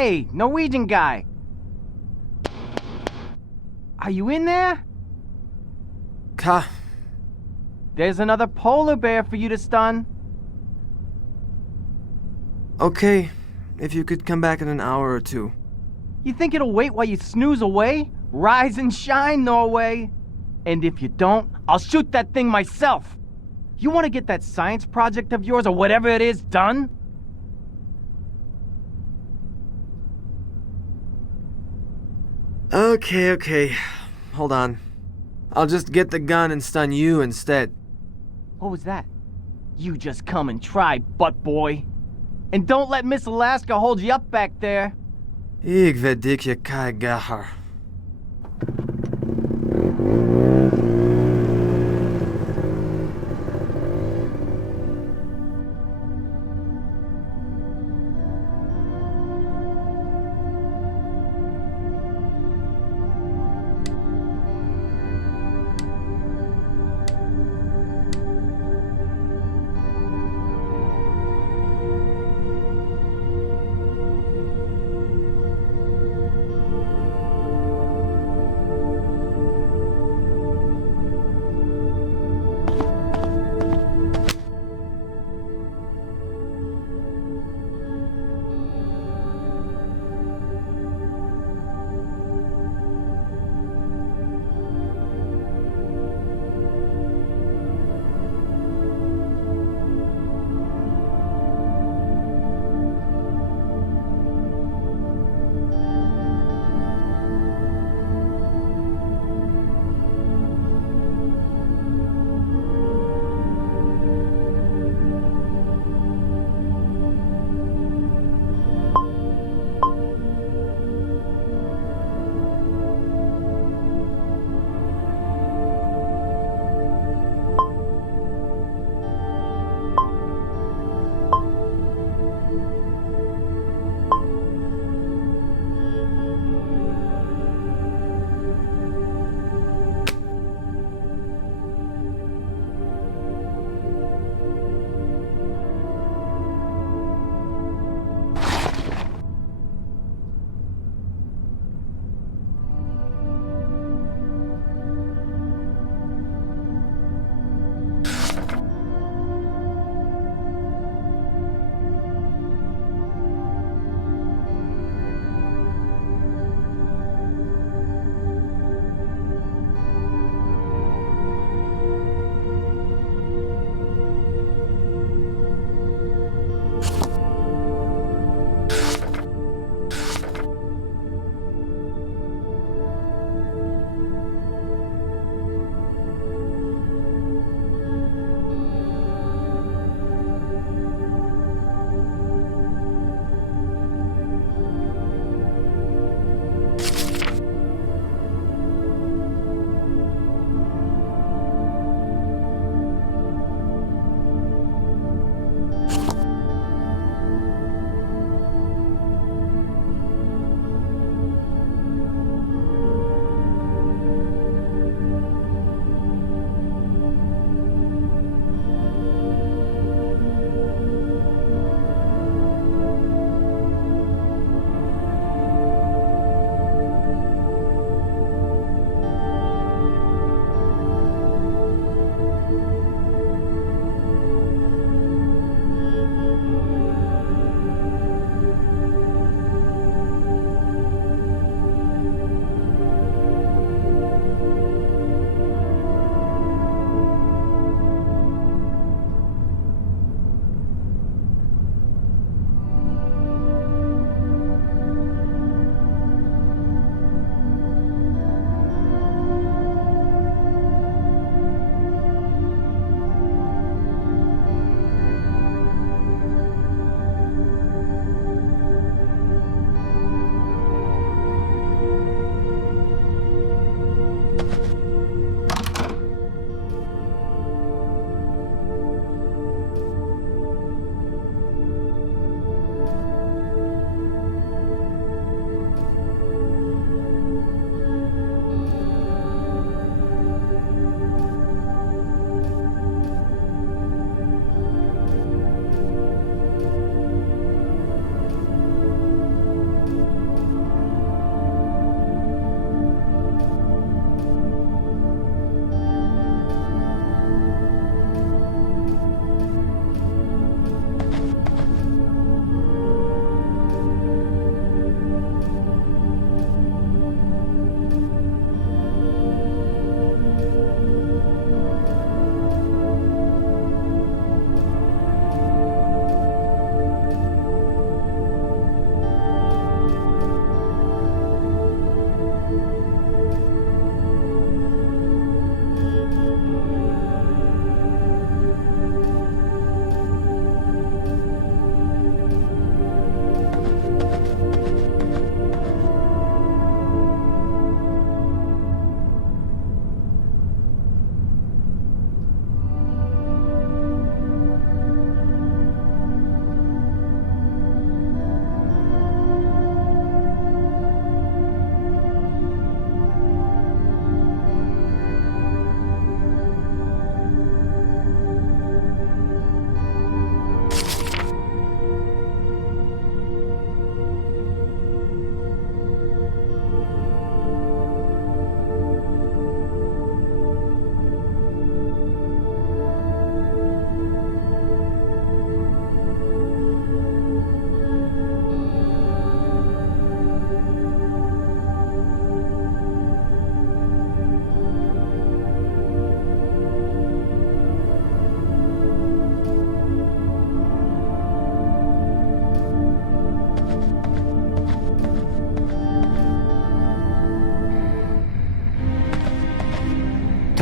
Hey, Norwegian guy. Are you in there? There's another polar bear for you to stun. Okay, if you could come back in an hour or two. You think it'll wait while you snooze away? Rise and shine, Norway. And if you don't, I'll shoot that thing myself. You want to get that science project of yours or whatever it is done? Okay. Hold on. I'll just get the gun and stun you instead. What was that? You just come and try, butt boy. And don't let Miss Alaska hold you up back there. Ik weet dik je keigacher.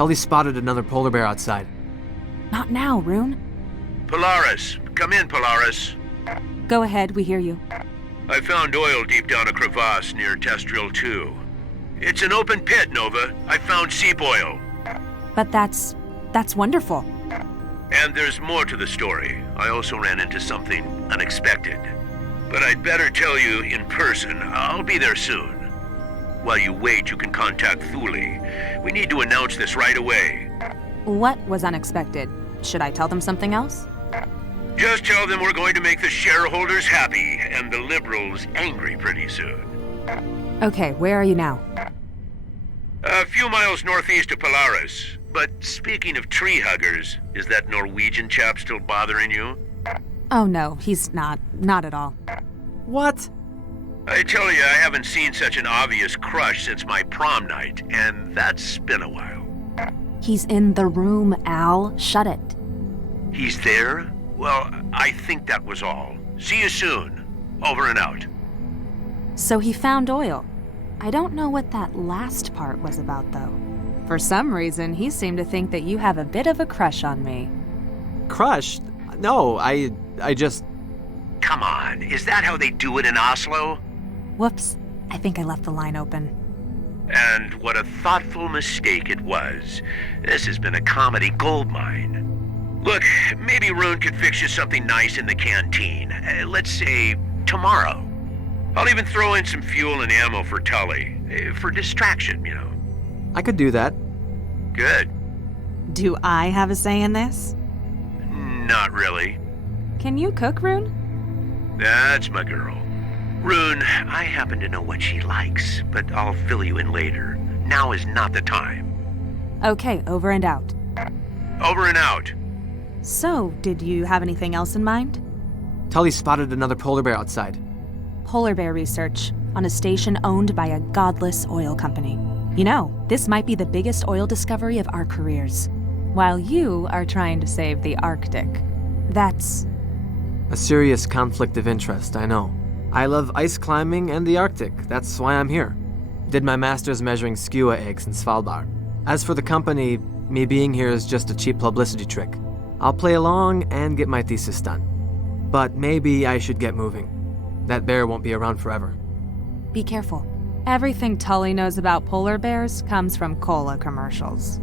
Tully spotted another polar bear outside. Not now, Rune. Polaris, come in, Polaris. Go ahead, we hear you. I found oil deep down a crevasse near Testril 2. It's an open pit, Nova. I found seep oil. But that's wonderful. And there's more to the story. I also ran into something unexpected. But I'd better tell you in person. I'll be there soon. While you wait, you can contact Thule. We need to announce this right away. What was unexpected? Should I tell them something else? Just tell them we're going to make the shareholders happy and the liberals angry pretty soon. Okay, where are you now? A few miles northeast of Polaris. But speaking of tree huggers, is that Norwegian chap still bothering you? Oh no, he's not. Not at all. What? I tell you, I haven't seen such an obvious crush since my prom night, and that's been a while. He's in the room, Al. Shut it. He's there? Well, I think that was all. See you soon. Over and out. So he found oil. I don't know what that last part was about, though. For some reason, he seemed to think that you have a bit of a crush on me. Crush? No, I just... Come on, is that how they do it in Oslo? Whoops, I think I left the line open. And what a thoughtful mistake it was. This has been a comedy goldmine. Look, maybe Rune could fix you something nice in the canteen. Let's say tomorrow. I'll even throw in some fuel and ammo for Tully. For distraction, you know. I could do that. Good. Do I have a say in this? Not really. Can you cook, Rune? That's my girl. Rune, I happen to know what she likes, but I'll fill you in later. Now is not the time. Okay, over and out. Over and out. So, did you have anything else in mind? Tully spotted another polar bear outside. Polar bear research on a station owned by a godless oil company. You know, this might be the biggest oil discovery of our careers. While you are trying to save the Arctic. That's... A serious conflict of interest, I know. I love ice climbing and the Arctic. That's why I'm here. Did my master's measuring skua eggs in Svalbard. As for the company, me being here is just a cheap publicity trick. I'll play along and get my thesis done. But maybe I should get moving. That bear won't be around forever. Be careful. Everything Tully knows about polar bears comes from cola commercials.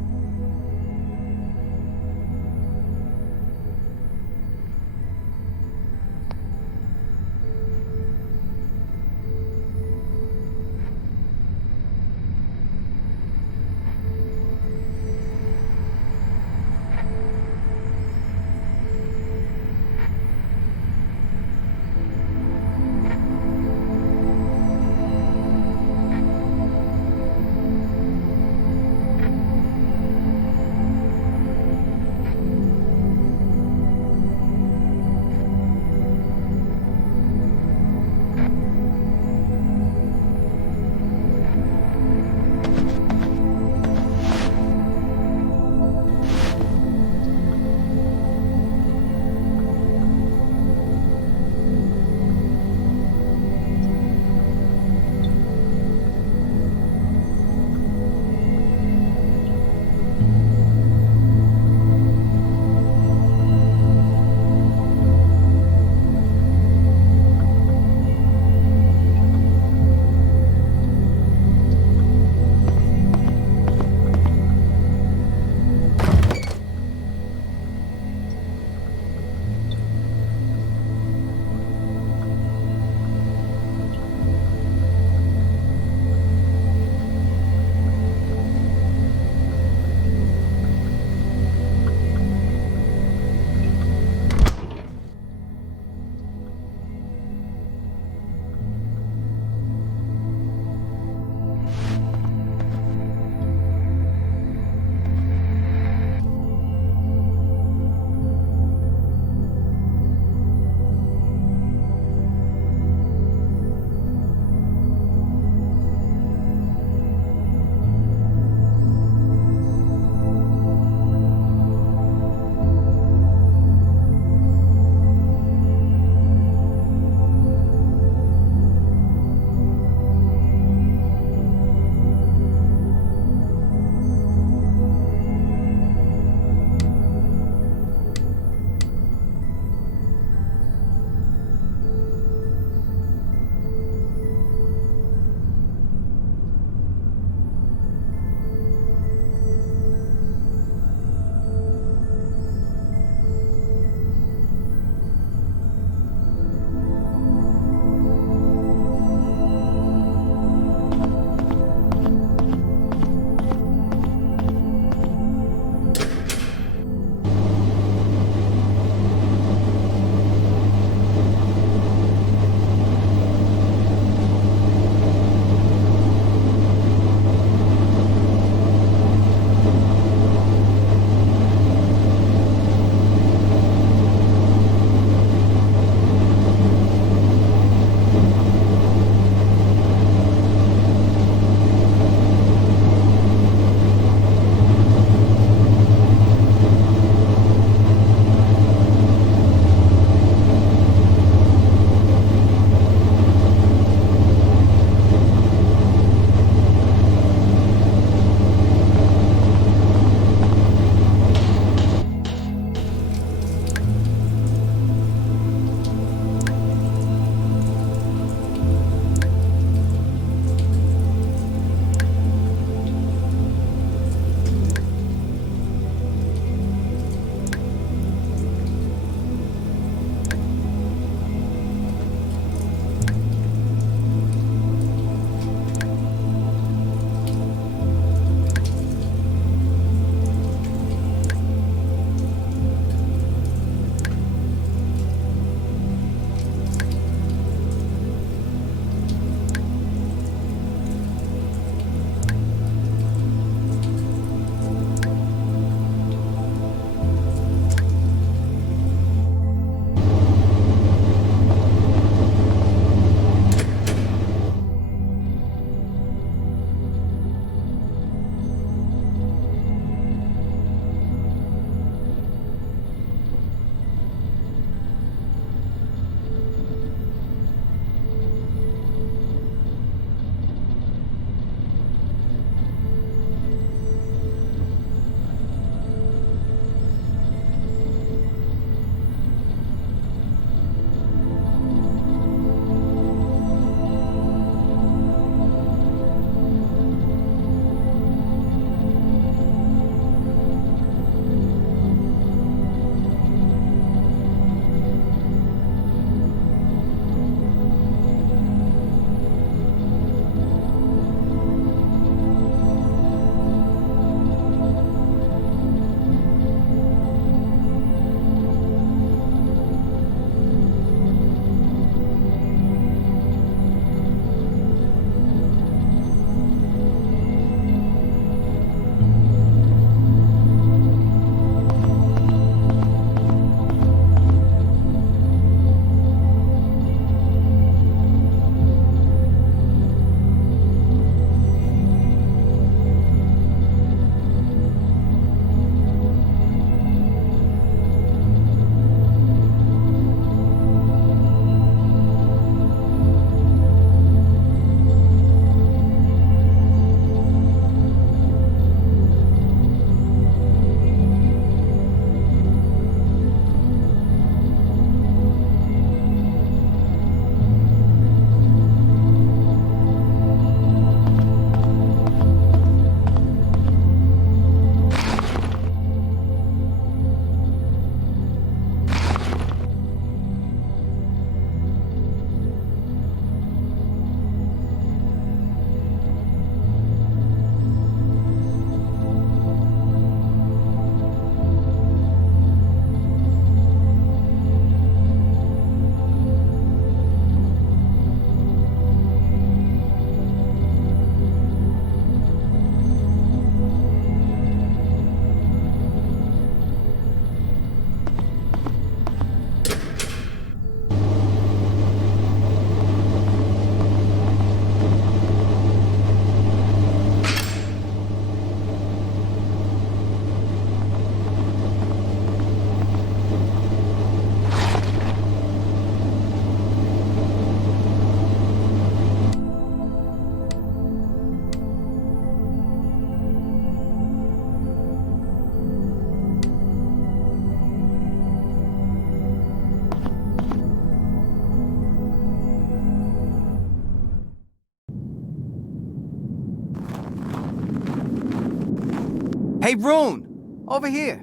Hey, Rune! Over here!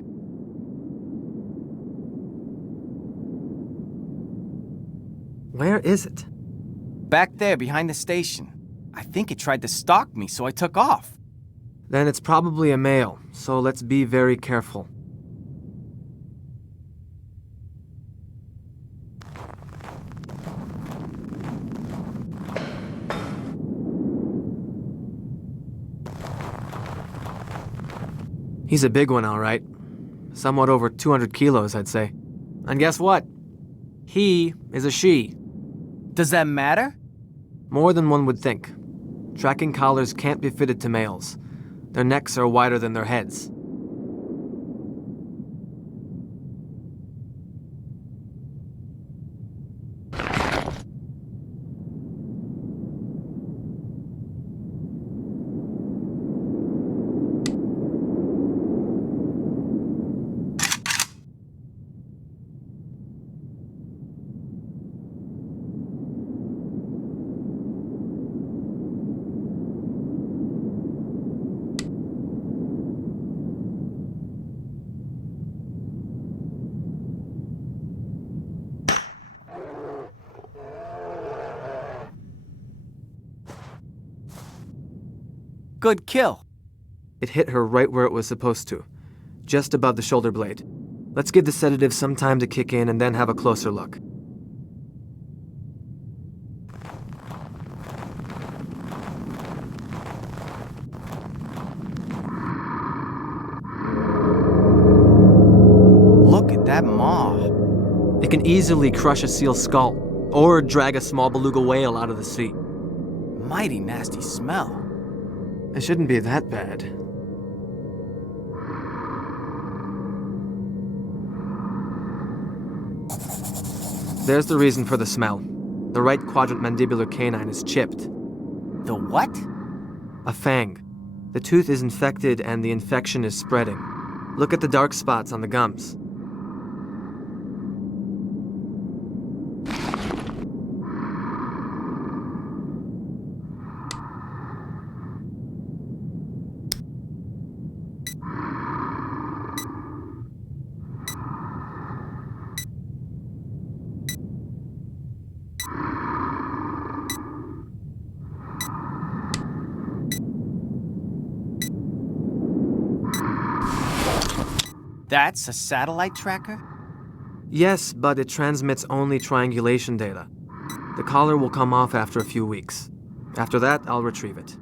Where is it? Back there, behind the station. I think it tried to stalk me, so I took off. Then it's probably a male, so let's be very careful. He's a big one, all right. Somewhat over 200 kilos, I'd say. And guess what? He is a she. Does that matter? More than one would think. Tracking collars can't be fitted to males. Their necks are wider than their heads. Good kill. It hit her right where it was supposed to, just above the shoulder blade. Let's give the sedative some time to kick in and then have a closer look. Look at that maw. It can easily crush a seal's skull, or drag a small beluga whale out of the sea. Mighty nasty smell. It shouldn't be that bad. There's the reason for the smell. The right quadrant mandibular canine is chipped. The what? A fang. The tooth is infected and the infection is spreading. Look at the dark spots on the gums. That's a satellite tracker? Yes, but it transmits only triangulation data. The collar will come off after a few weeks. After that, I'll retrieve it.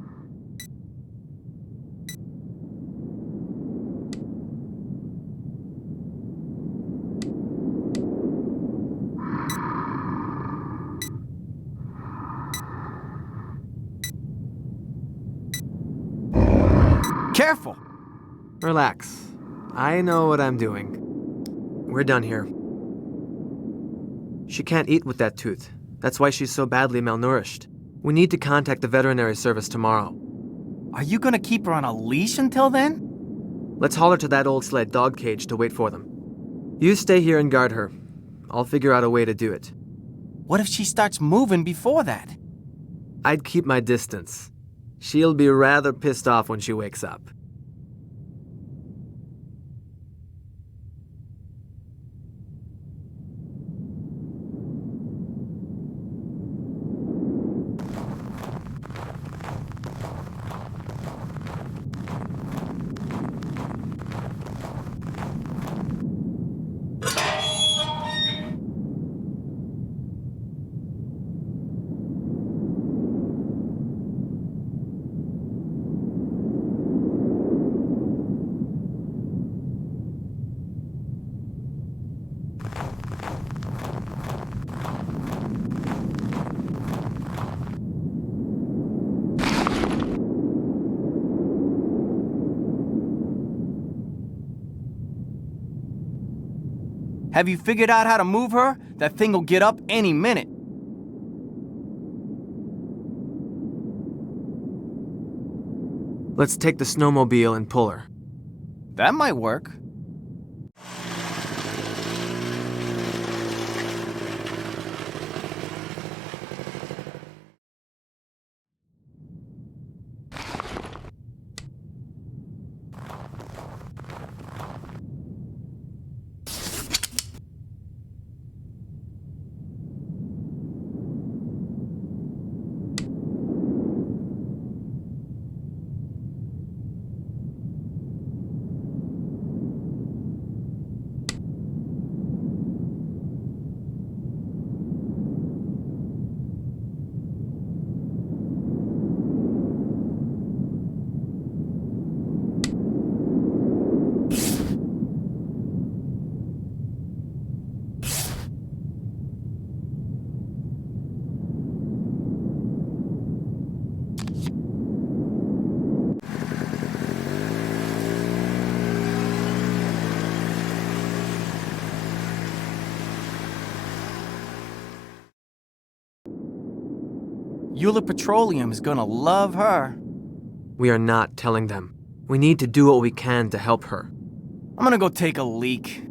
Careful! Relax. I know what I'm doing. We're done here. She can't eat with that tooth. That's why she's so badly malnourished. We need to contact the veterinary service tomorrow. Are you gonna keep her on a leash until then? Let's haul her to that old sled dog cage to wait for them. You stay here and guard her. I'll figure out a way to do it. What if she starts moving before that? I'd keep my distance. She'll be rather pissed off when she wakes up. Have you figured out how to move her? That thing will get up any minute. Let's take the snowmobile and pull her. That might work. Euler Petroleum is gonna love her. We are not telling them. We need to do what we can to help her. I'm gonna go take a leak.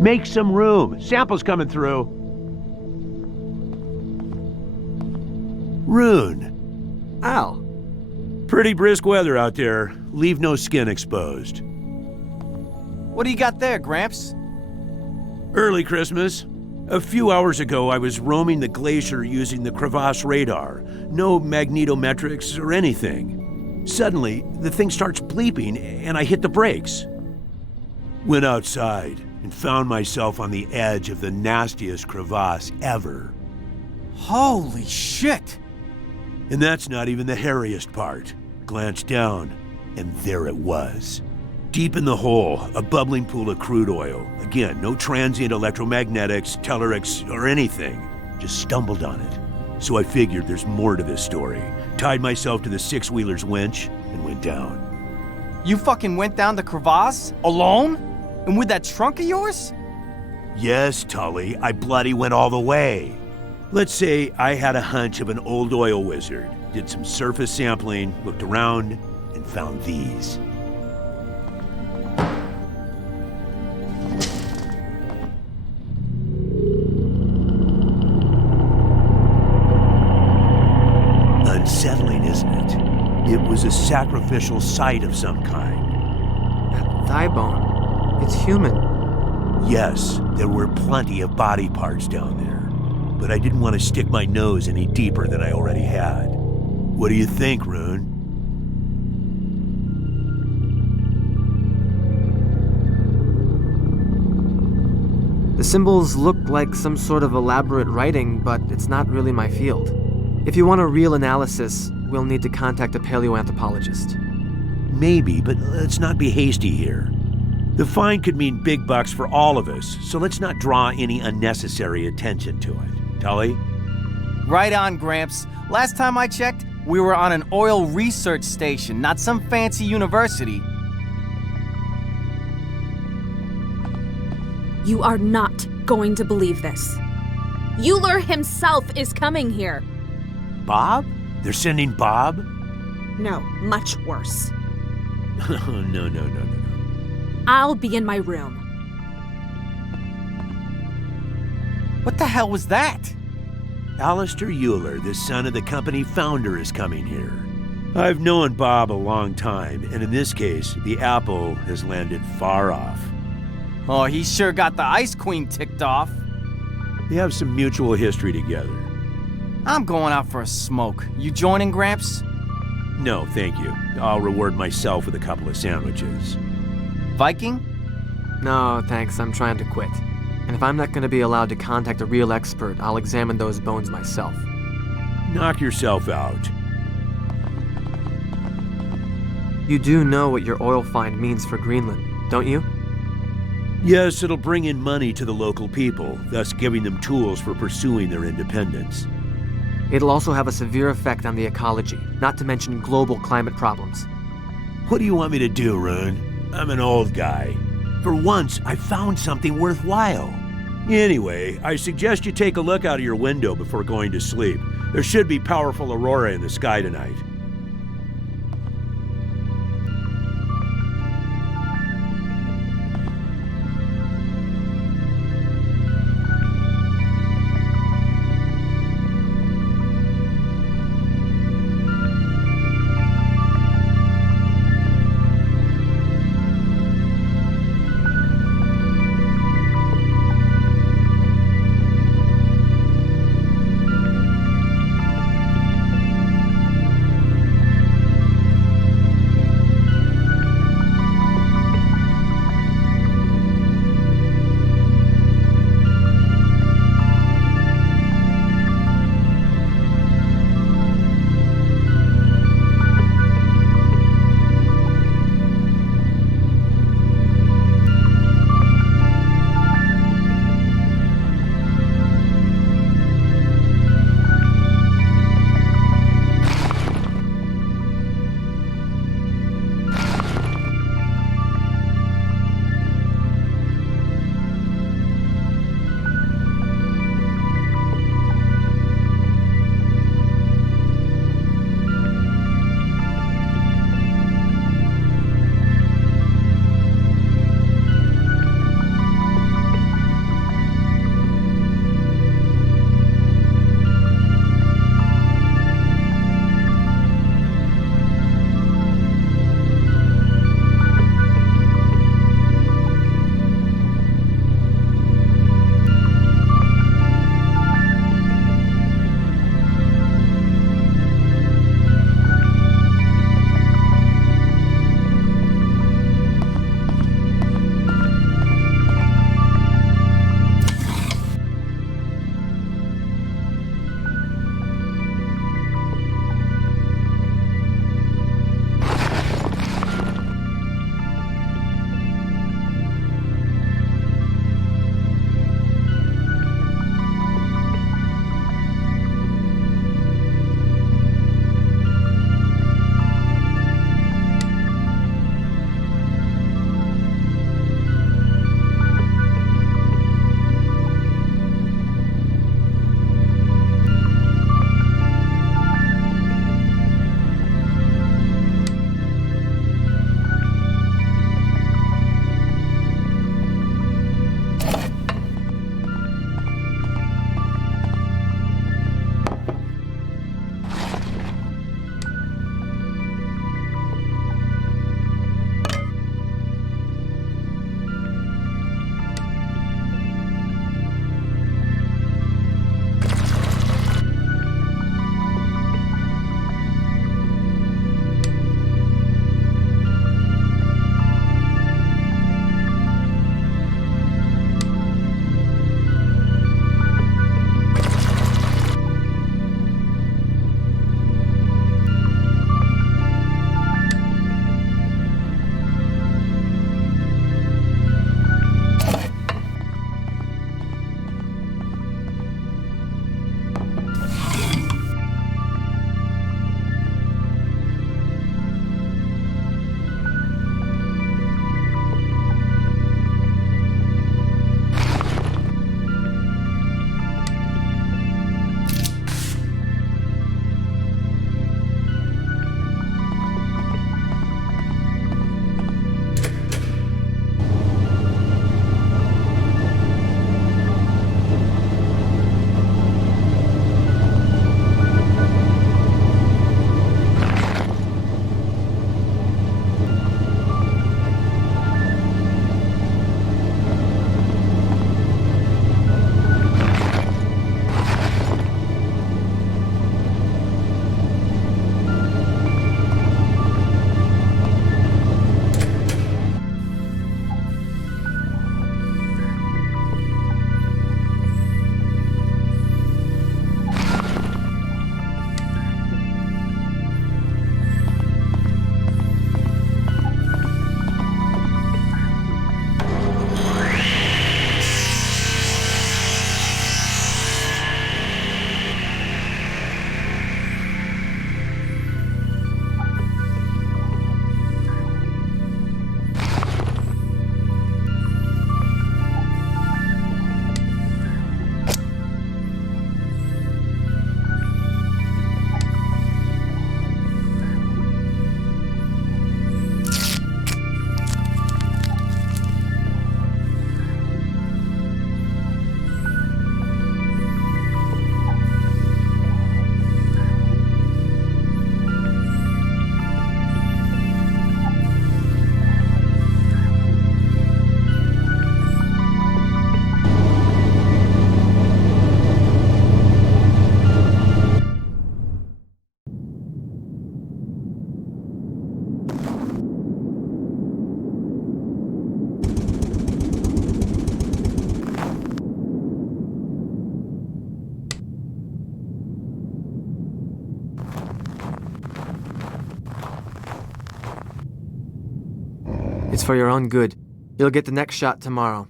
Make some room. Samples coming through. Rune. Al. Pretty brisk weather out there. Leave no skin exposed. What do you got there, Gramps? Early Christmas. A few hours ago, I was roaming the glacier using the Crevasse radar. No magnetometrics or anything. Suddenly, the thing starts bleeping and I hit the brakes. Went outside and found myself on the edge of the nastiest crevasse ever. Holy shit! And that's not even the hairiest part. Glanced down, and there it was. Deep in the hole, a bubbling pool of crude oil. Again, no transient electromagnetics, tellurics, or anything. Just stumbled on it. So I figured there's more to this story. Tied myself to the six-wheeler's winch and went down. You fucking went down the crevasse? Alone? And with that trunk of yours? Yes, Tully, I bloody went all the way. Let's say I had a hunch of an old oil wizard, did some surface sampling, looked around, and found these. Unsettling, isn't it? It was a sacrificial site of some kind. That thigh bone. It's human. Yes, there were plenty of body parts down there, but I didn't want to stick my nose any deeper than I already had. What do you think, Rune? The symbols look like some sort of elaborate writing, but it's not really my field. If you want a real analysis, we'll need to contact a paleoanthropologist. Maybe, but let's not be hasty here. The find could mean big bucks for all of us, so let's not draw any unnecessary attention to it. Tully? Right on, Gramps. Last time I checked, we were on an oil research station, not some fancy university. You are not going to believe this. Euler himself is coming here. Bob? They're sending Bob? No, much worse. No. I'll be in my room. What the hell was that? Alistair Euler, the son of the company founder, is coming here. I've known Bob a long time, and in this case, the apple has landed far off. Oh, he sure got the Ice Queen ticked off. They have some mutual history together. I'm going out for a smoke. You joining, Gramps? No, thank you. I'll reward myself with a couple of sandwiches. Viking? No, thanks, I'm trying to quit. And if I'm not gonna be allowed to contact a real expert, I'll examine those bones myself. Knock yourself out. You do know what your oil find means for Greenland, don't you? Yes, it'll bring in money to the local people, thus giving them tools for pursuing their independence. It'll also have a severe effect on the ecology, not to mention global climate problems. What do you want me to do, Rune? I'm an old guy. For once, I found something worthwhile. Anyway, I suggest you take a look out of your window before going to sleep. There should be powerful aurora in the sky tonight. It's for your own good. You'll get the next shot tomorrow.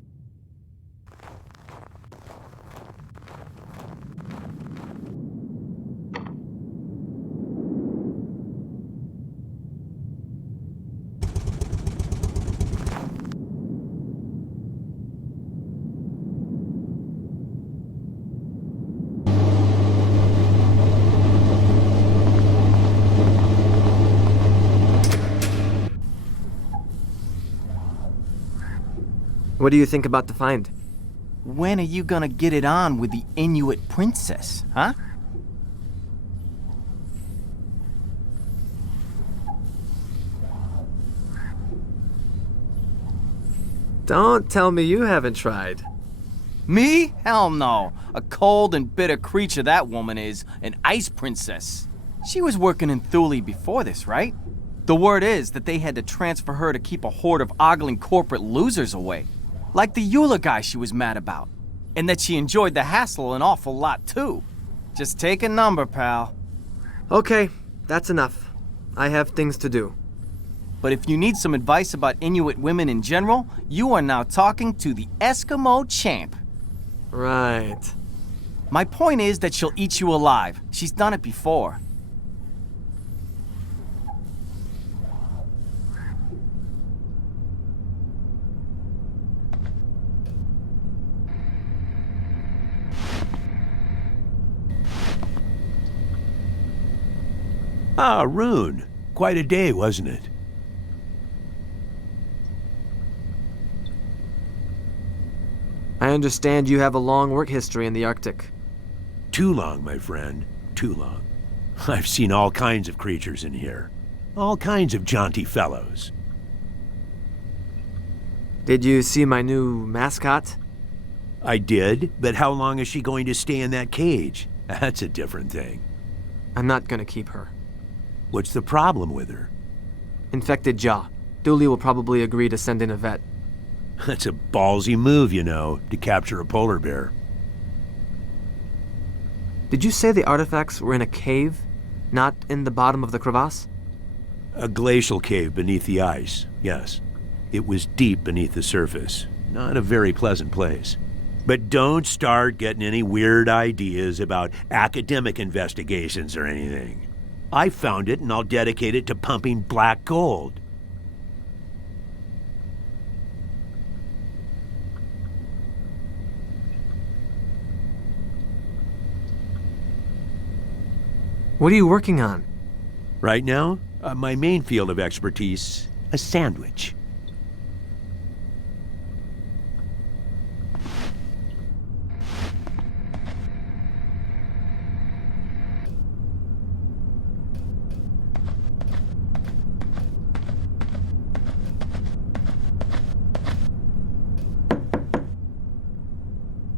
What do you think about the find? When are you gonna get it on with the Inuit princess, huh? Don't tell me you haven't tried. Me? Hell no. A cold and bitter creature that woman is, an ice princess. She was working in Thule before this, right? The word is that they had to transfer her to keep a horde of ogling corporate losers away. Like the Euler guy she was mad about. And that she enjoyed the hassle an awful lot too. Just take a number, pal. Okay, that's enough. I have things to do. But if you need some advice about Inuit women in general, you are now talking to the Eskimo champ. Right. My point is that she'll eat you alive. She's done it before. Ah, Rune. Quite a day, wasn't it? I understand you have a long work history in the Arctic. Too long, my friend. Too long. I've seen all kinds of creatures in here. All kinds of jaunty fellows. Did you see my new mascot? I did, but how long is she going to stay in that cage? That's a different thing. I'm not gonna keep her. What's the problem with her? Infected jaw. Dooley will probably agree to send in a vet. That's a ballsy move, you know, to capture a polar bear. Did you say the artifacts were in a cave, not in the bottom of the crevasse? A glacial cave beneath the ice, yes. It was deep beneath the surface. Not a very pleasant place. But don't start getting any weird ideas about academic investigations or anything. I found it and I'll dedicate it to pumping black gold. What are you working on? Right now, my main field of expertise, a sandwich.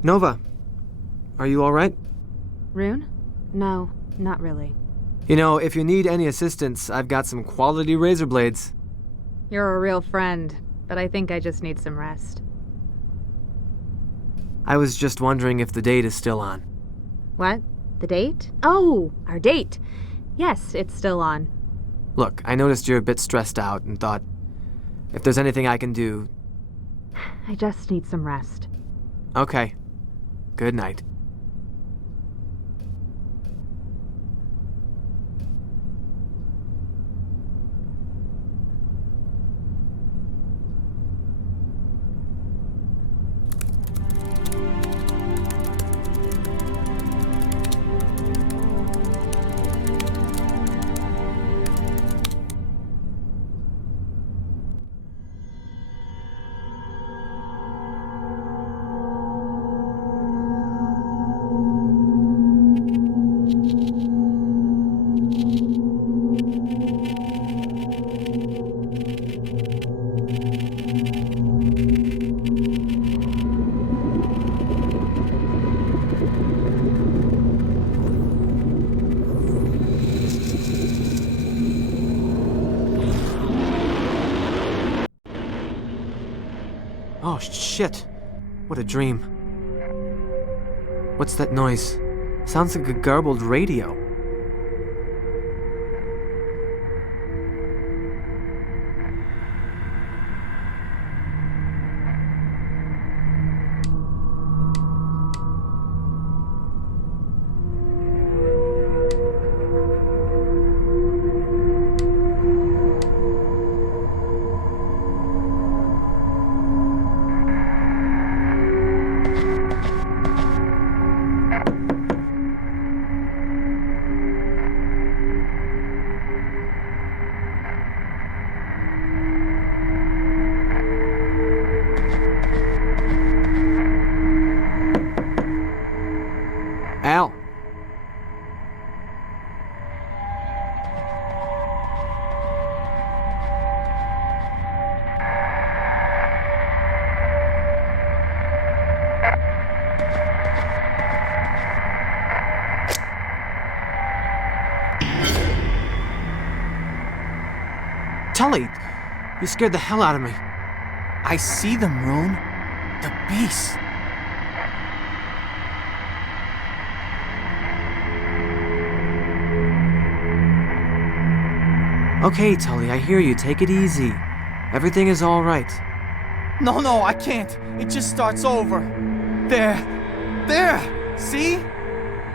Nova, are you all right? Rune? No, not really. You know, if you need any assistance, I've got some quality razor blades. You're a real friend, but I think I just need some rest. I was just wondering if the date is still on. What? The date? Oh, our date. Yes, it's still on. Look, I noticed you're a bit stressed out and thought, if there's anything I can do... I just need some rest. Okay. Good night. Oh, shit. What a dream. What's that noise? Sounds like a garbled radio. Tully, you scared the hell out of me. I see them, Rune. The beasts. Okay, Tully, I hear you. Take it easy. Everything is all right. No, I can't. It just starts over. There! See?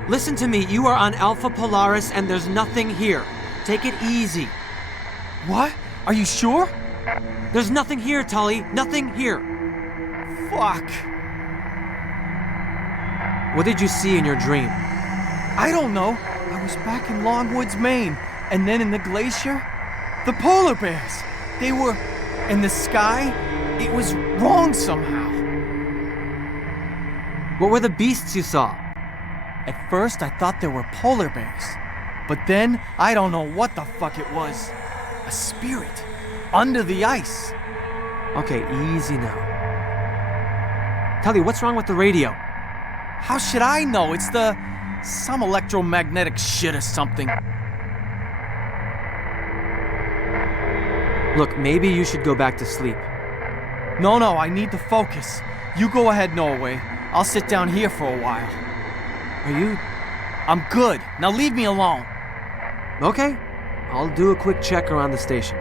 Listen to me. You are on Alpha Polaris and there's nothing here. Take it easy. What? Are you sure? There's nothing here, Tully. Nothing here. Fuck. What did you see in your dream? I don't know. I was back in Longwoods, Maine, and then in the glacier. The polar bears. They were in the sky. It was wrong somehow. What were the beasts you saw? At first, I thought they were polar bears. But then, I don't know what the fuck it was. A spirit. Under the ice. Okay, easy now. Tully, what's wrong with the radio? How should I know? It's some electromagnetic shit or something. Look, maybe you should go back to sleep. No, I need to focus. You go ahead, Norway. I'll sit down here for a while. Are you... I'm good. Now leave me alone. Okay. I'll do a quick check around the station.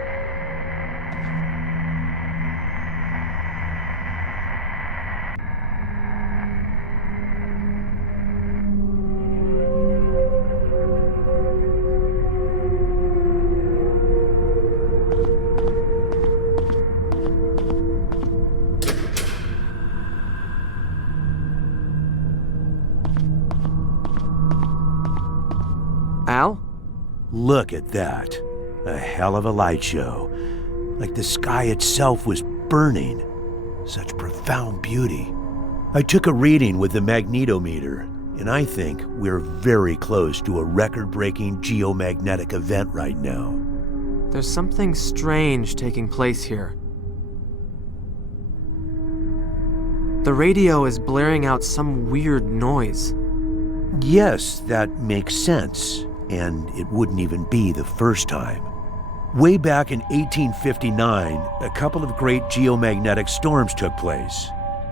Al? Look at that. A hell of a light show. Like the sky itself was burning. Such profound beauty. I took a reading with the magnetometer, and I think we're very close to a record-breaking geomagnetic event right now. There's something strange taking place here. The radio is blaring out some weird noise. Yes, that makes sense, and it wouldn't even be the first time. Way back in 1859, a couple of great geomagnetic storms took place.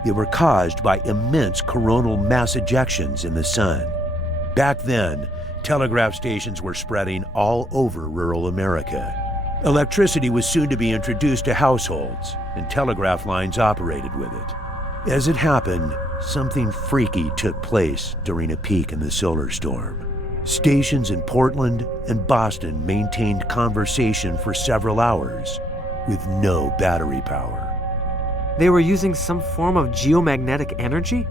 They were caused by immense coronal mass ejections in the sun. Back then, telegraph stations were spreading all over rural America. Electricity was soon to be introduced to households, and telegraph lines operated with it. As it happened, something freaky took place during a peak in the solar storm. Stations in Portland and Boston maintained conversation for several hours with no battery power. They were using some form of geomagnetic energy?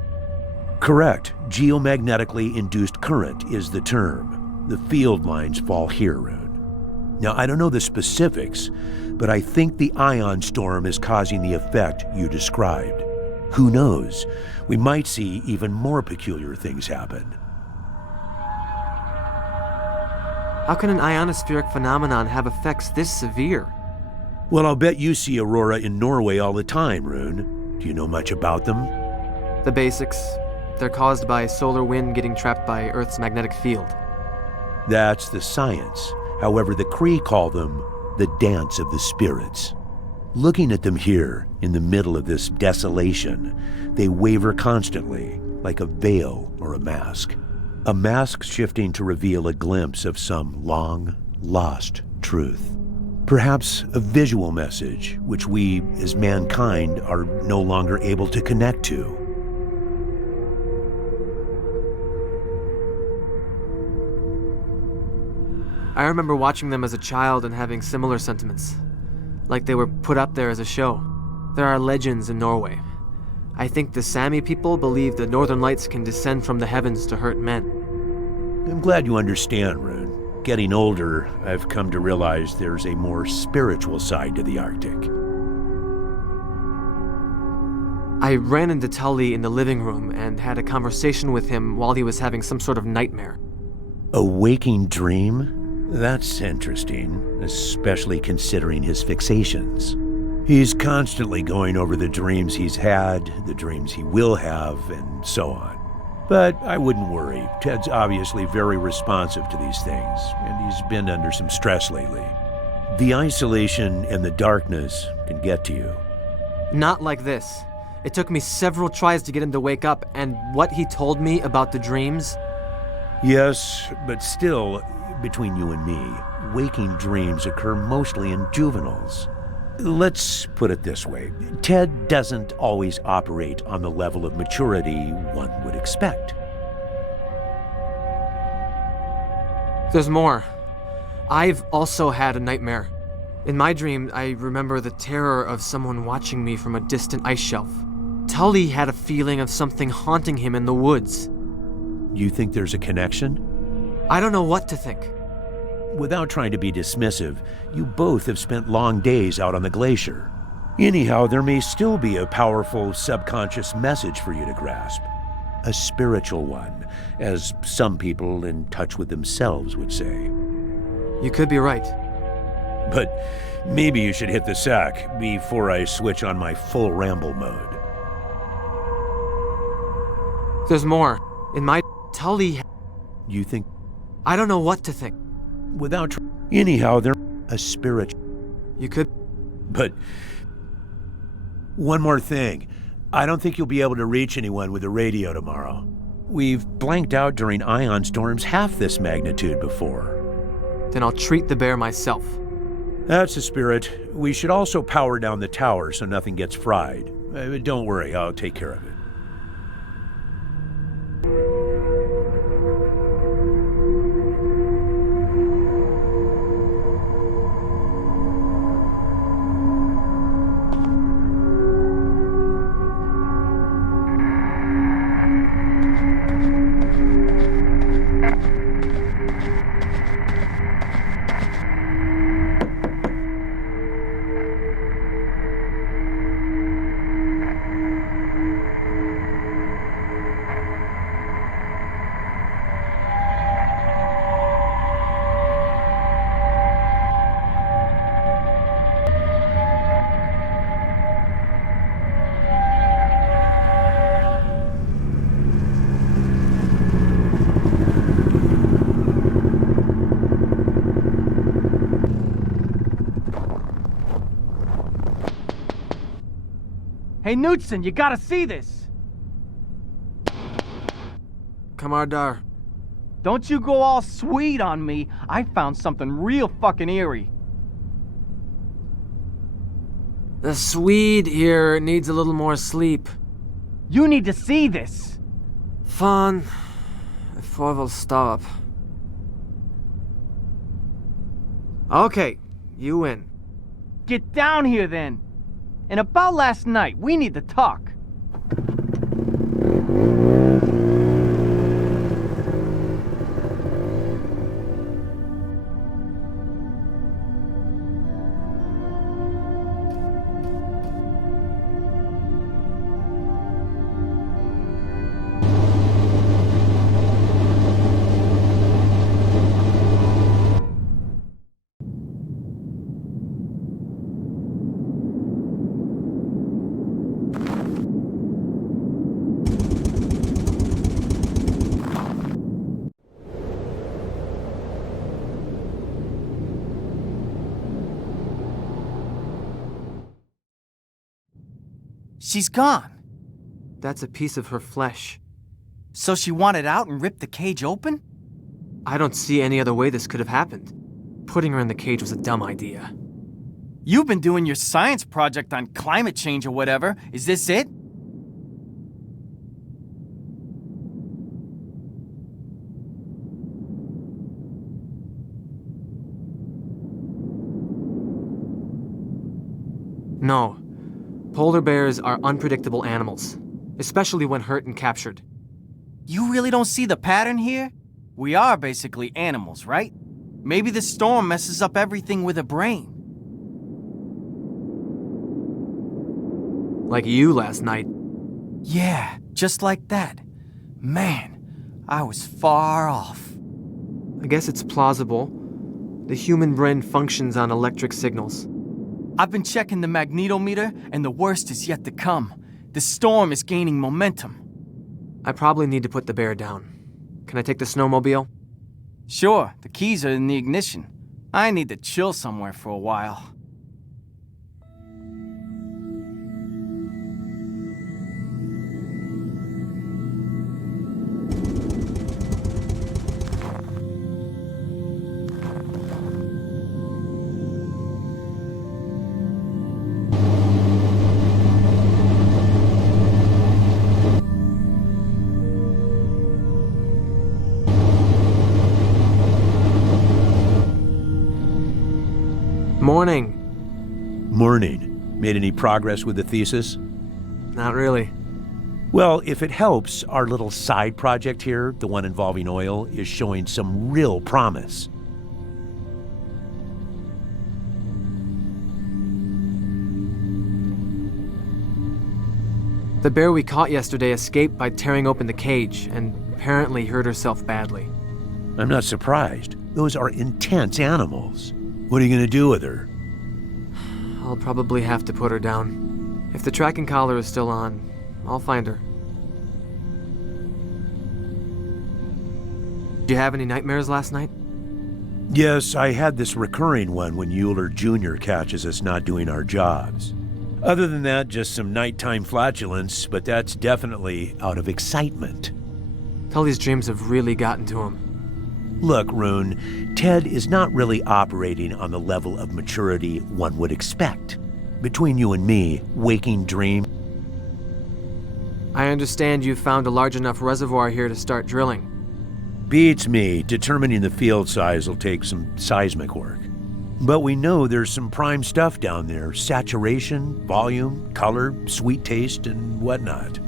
Correct. Geomagnetically induced current is the term. The field lines fall here, Rune. Now, I don't know the specifics, but I think the ion storm is causing the effect you described. Who knows? We might see even more peculiar things happen. How can an ionospheric phenomenon have effects this severe? Well, I'll bet you see aurora in Norway all the time, Rune. Do you know much about them? The basics. They're caused by solar wind getting trapped by Earth's magnetic field. That's the science. However, the Cree call them the dance of the spirits. Looking at them here, in the middle of this desolation, they waver constantly, like a veil or a mask. A mask shifting to reveal a glimpse of some long, lost truth. Perhaps a visual message which we, as mankind, are no longer able to connect to. I remember watching them as a child and having similar sentiments. Like they were put up there as a show. There are legends in Norway. I think the Sami people believe the northern lights can descend from the heavens to hurt men. I'm glad you understand, Rune. Getting older, I've come to realize there's a more spiritual side to the Arctic. I ran into Tully in the living room and had a conversation with him while he was having some sort of nightmare. A waking dream? That's interesting, especially considering his fixations. He's constantly going over the dreams he's had, the dreams he will have, and so on. But I wouldn't worry. Ted's obviously very responsive to these things, and he's been under some stress lately. The isolation and the darkness can get to you. Not like this. It took me several tries to get him to wake up, and what he told me about the dreams... Yes, but still, between you and me, waking dreams occur mostly in juveniles. Let's put it this way. Ted doesn't always operate on the level of maturity one would expect. There's more. I've also had a nightmare. In my dream, I remember the terror of someone watching me from a distant ice shelf. Tully had a feeling of something haunting him in the woods. You think there's a connection? I don't know what to think. Without trying to be dismissive, you both have spent long days out on the glacier. Anyhow, there may still be a powerful subconscious message for you to grasp. A spiritual one, as some people in touch with themselves would say. You could be right. But maybe you should hit the sack before I switch on my full ramble mode. There's more. In my Tully... You think... I don't know what to think. Without... Anyhow, there's a spirit... You could... But... One more thing. I don't think you'll be able to reach anyone with the radio tomorrow. We've blanked out during ion storms half this magnitude before. Then I'll treat the bear myself. That's the spirit. We should also power down the tower so nothing gets fried. Don't worry, I'll take care of it. Hey, Knudsen, you gotta see this! Kamardar. Don't you go all sweet on me. I found something real fucking eerie. The Swede here needs a little more sleep. You need to see this! Fan, får väl stop. Okay, you win. Get down here then! And about last night, we need to talk. She's gone. That's a piece of her flesh. So she wanted out and ripped the cage open? I don't see any other way this could have happened. Putting her in the cage was a dumb idea. You've been doing your science project on climate change or whatever. Is this it? No. Polar bears are unpredictable animals, especially when hurt and captured. You really don't see the pattern here? We are basically animals, right? Maybe the storm messes up everything with a brain. Like you last night. Yeah, just like that. Man, I was far off. I guess it's plausible. The human brain functions on electric signals. I've been checking the magnetometer, and the worst is yet to come. The storm is gaining momentum. I probably need to put the bear down. Can I take the snowmobile? Sure, the keys are in the ignition. I need to chill somewhere for a while. Morning. Morning. Made any progress with the thesis? Not really. Well, if it helps, our little side project here, the one involving oil, is showing some real promise. The bear we caught yesterday escaped by tearing open the cage and apparently hurt herself badly. I'm not surprised. Those are intense animals. What are you going to do with her? I'll probably have to put her down. If the tracking collar is still on, I'll find her. Did you have any nightmares last night? Yes, I had this recurring one when Euler Jr. catches us not doing our jobs. Other than that, just some nighttime flatulence, but that's definitely out of excitement. Tully's dreams have really gotten to him. Look, Rune, Ted is not really operating on the level of maturity one would expect. Between you and me, waking dream. I understand you've found a large enough reservoir here to start drilling. Beats me. Determining the field size will take some seismic work. But we know there's some prime stuff down there. Saturation, volume, color, sweet taste, and whatnot.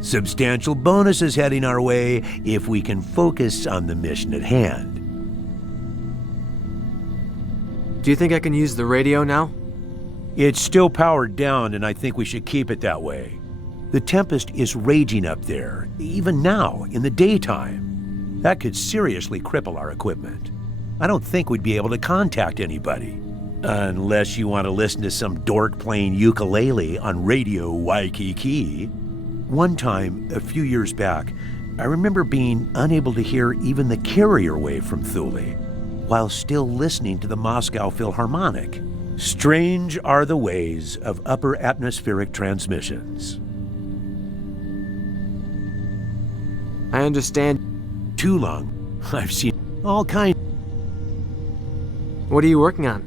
Substantial bonuses heading our way if we can focus on the mission at hand. Do you think I can use the radio now? It's still powered down, and I think we should keep it that way. The tempest is raging up there, even now, in the daytime. That could seriously cripple our equipment. I don't think we'd be able to contact anybody. Unless you want to listen to some dork playing ukulele on Radio Waikiki. One time, a few years back, I remember being unable to hear even the carrier wave from Thule, while still listening to the Moscow Philharmonic. Strange are the ways of upper atmospheric transmissions. I understand. Too long. I've seen all kinds. What are you working on?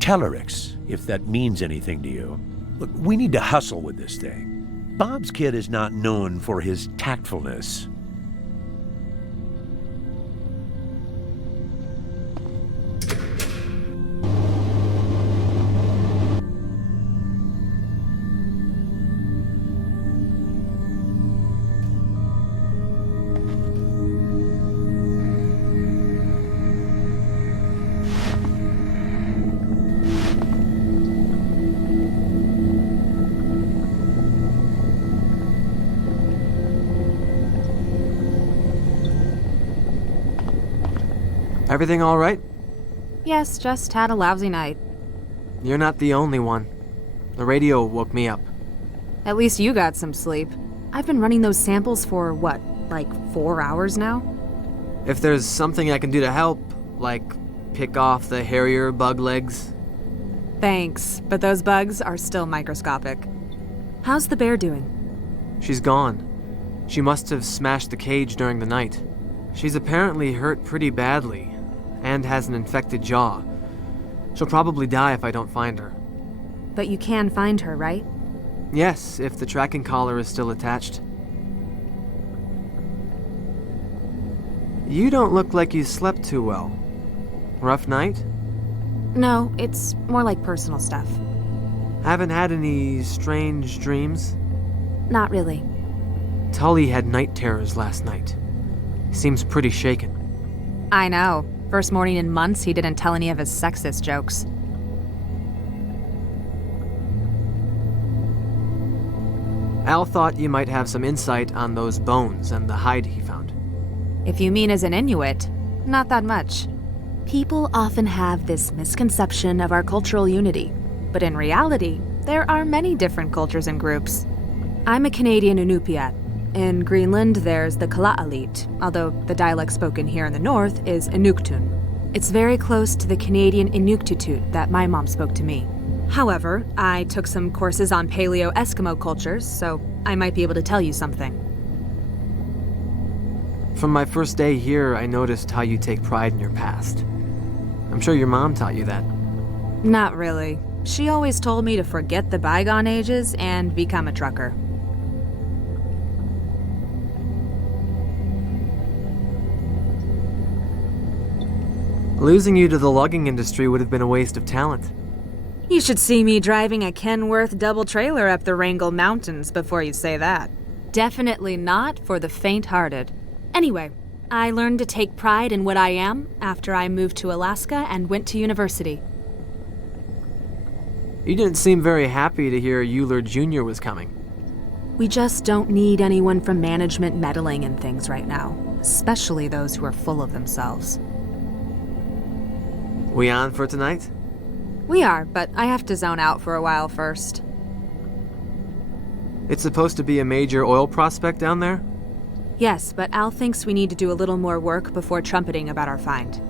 Tellerix, if that means anything to you. Look, we need to hustle with this thing. Bob's kid is not known for his tactfulness. Everything all right? Yes, just had a lousy night. You're not the only one. The radio woke me up. At least you got some sleep. I've been running those samples for, what, like 4 hours now? If there's something I can do to help, like pick off the hairier bug legs. Thanks, but those bugs are still microscopic. How's the bear doing? She's gone. She must have smashed the cage during the night. She's apparently hurt pretty badly, and has an infected jaw. She'll probably die if I don't find her. But you can find her, right? Yes, if the tracking collar is still attached. You don't look like you slept too well. Rough night? No, it's more like personal stuff. Haven't had any strange dreams? Not really. Tully had night terrors last night. Seems pretty shaken. I know. First morning in months, he didn't tell any of his sexist jokes. Al thought you might have some insight on those bones and the hide he found. If you mean as an Inuit, not that much. People often have this misconception of our cultural unity, but in reality, there are many different cultures and groups. I'm a Canadian Inupiat. In Greenland, there's the Kalaallit, although the dialect spoken here in the north is Inuktun. It's very close to the Canadian Inuktitut that my mom spoke to me. However, I took some courses on Paleo-Eskimo cultures, so I might be able to tell you something. From my first day here, I noticed how you take pride in your past. I'm sure your mom taught you that. Not really. She always told me to forget the bygone ages and become a trucker. Losing you to the logging industry would have been a waste of talent. You should see me driving a Kenworth double trailer up the Wrangell Mountains before you say that. Definitely not for the faint-hearted. Anyway, I learned to take pride in what I am after I moved to Alaska and went to university. You didn't seem very happy to hear Euler Jr. was coming. We just don't need anyone from management meddling in things right now, especially those who are full of themselves. We on for tonight? We are, but I have to zone out for a while first. It's supposed to be a major oil prospect down there? Yes, but Al thinks we need to do a little more work before trumpeting about our find.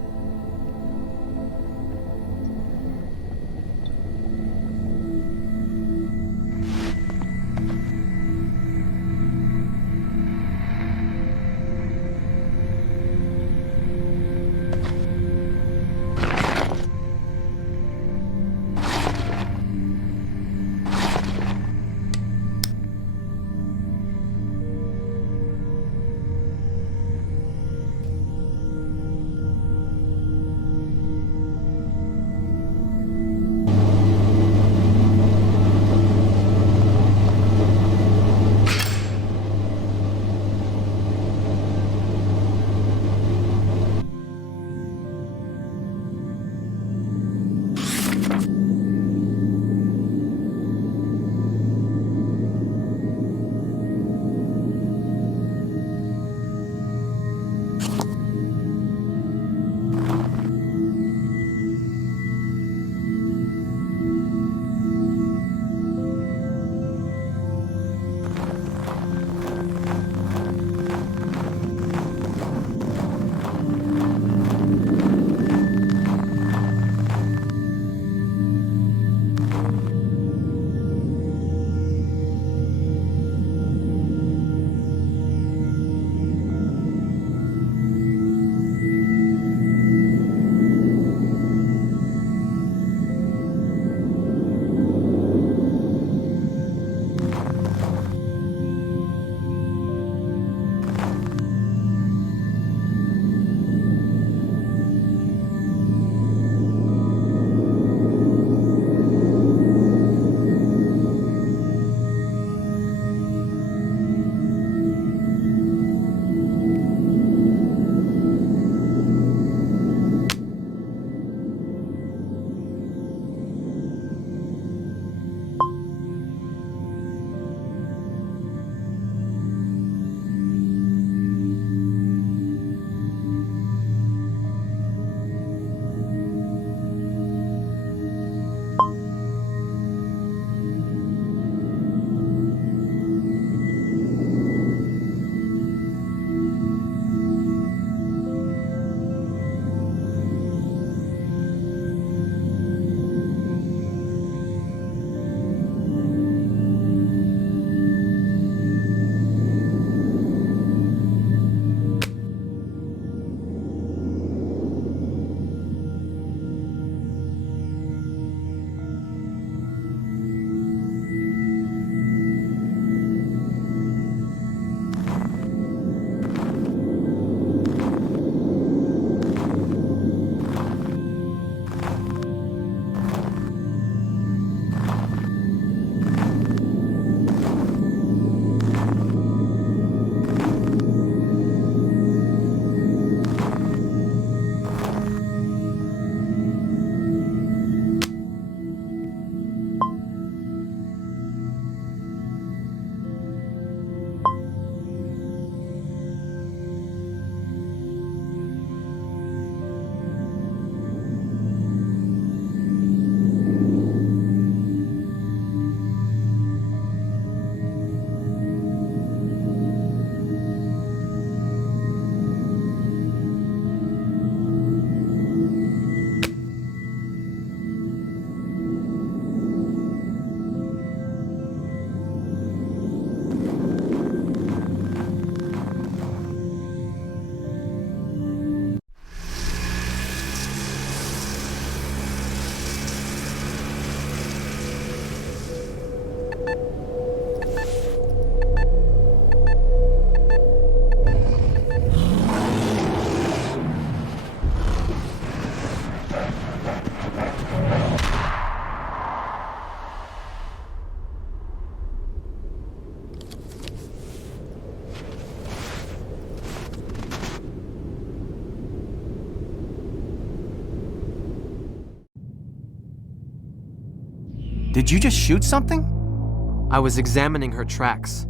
Did you just shoot something? I was examining her tracks.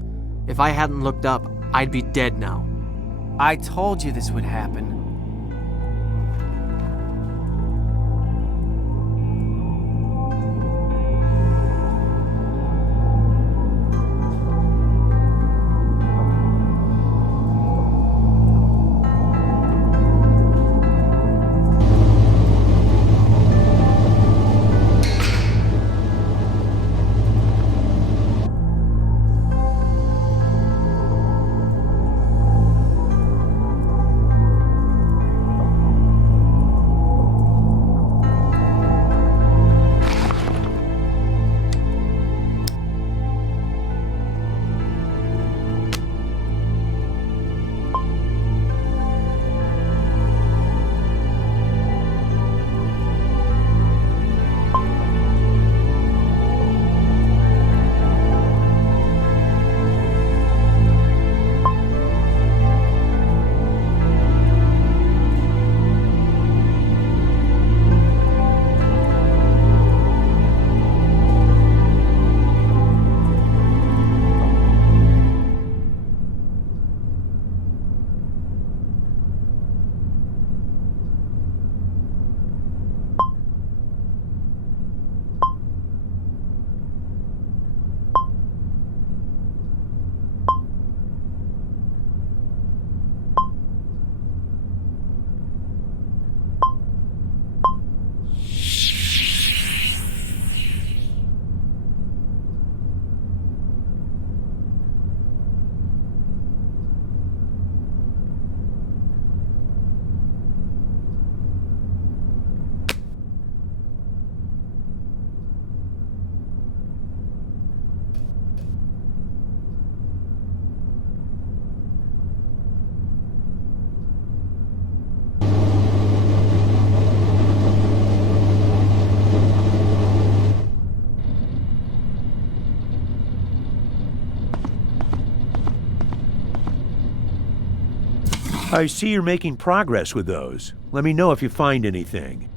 If I hadn't looked up, I'd be dead now. I told you this would happen. I see you're making progress with those. Let me know if you find anything.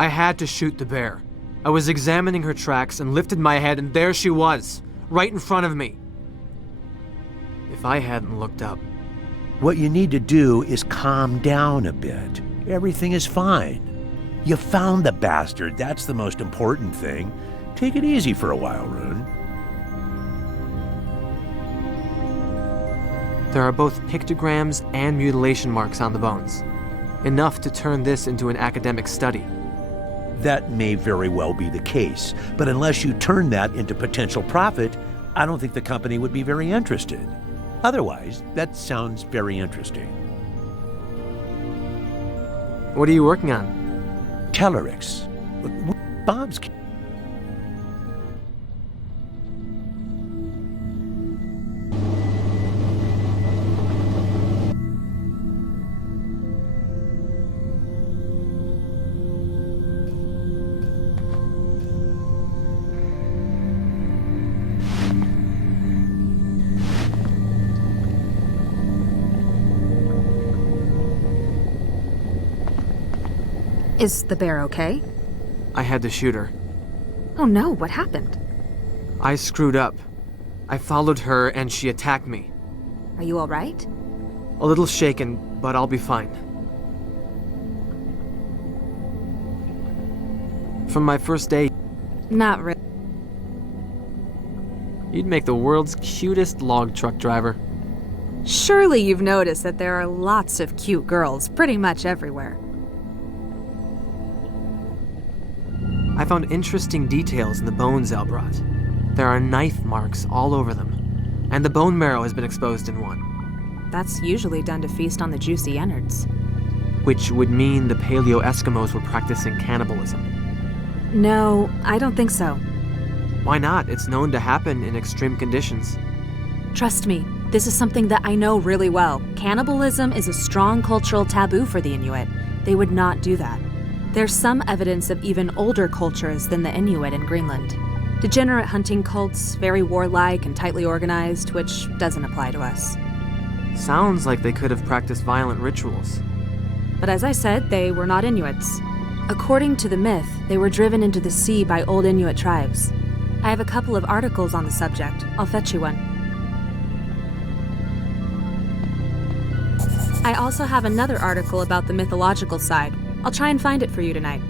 I had to shoot the bear. I was examining her tracks and lifted my head, and there she was, right in front of me. If I hadn't looked up... What you need to do is calm down a bit. Everything is fine. You found the bastard. That's the most important thing. Take it easy for a while, Rune. There are both pictograms and mutilation marks on the bones. Enough to turn this into an academic study. That may very well be the case, but unless you turn that into potential profit, I don't think the company would be very interested. Otherwise, that sounds very interesting. What are you working on? Tellerix. Bob's... Is the bear okay? I had to shoot her. Oh no, what happened? I screwed up. I followed her and she attacked me. Are you alright? A little shaken, but I'll be fine. From my first day, Not really. you'd make the world's cutest log truck driver. Surely you've noticed that there are lots of cute girls pretty much everywhere. I found interesting details in the bones Elle brought. There are knife marks all over them, and the bone marrow has been exposed in one. That's usually done to feast on the juicy innards. Which would mean the Paleo Eskimos were practicing cannibalism. No, I don't think so. Why not? It's known to happen in extreme conditions. Trust me, this is something that I know really well. Cannibalism is a strong cultural taboo for the Inuit. They would not do that. There's some evidence of even older cultures than the Inuit in Greenland. Degenerate hunting cults, very warlike and tightly organized, which doesn't apply to us. Sounds like they could have practiced violent rituals. But as I said, they were not Inuits. According to the myth, they were driven into the sea by old Inuit tribes. I have a couple of articles on the subject. I'll fetch you one. I also have another article about the mythological side. I'll try and find it for you tonight.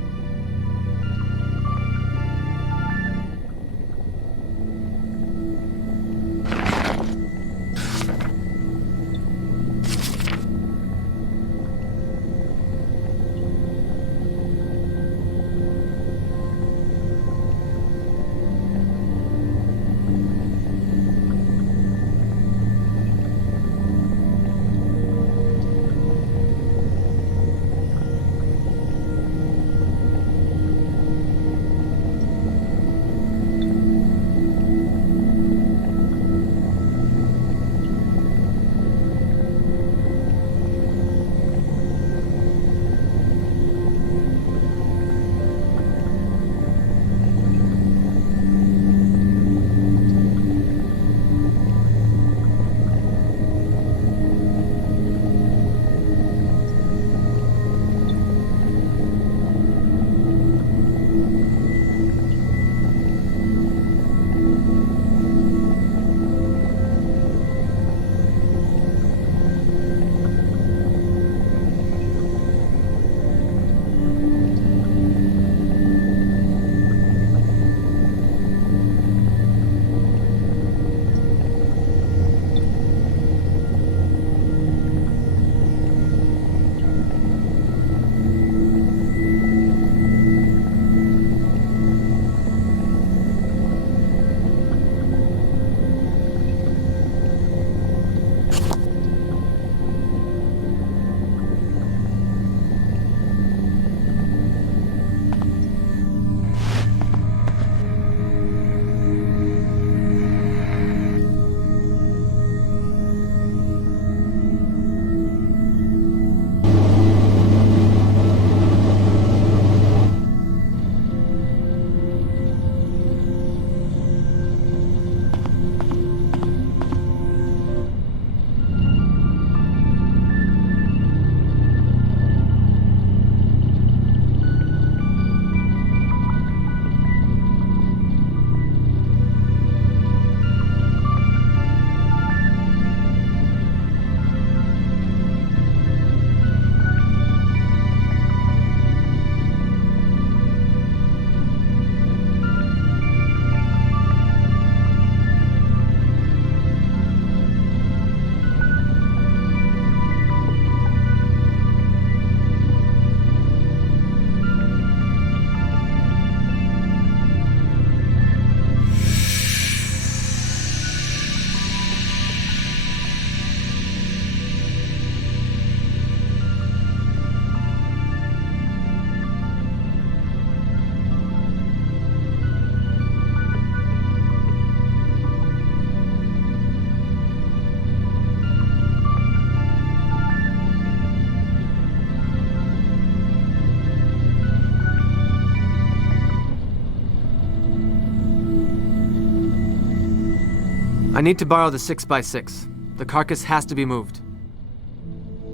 I need to borrow the 6x6. The carcass has to be moved.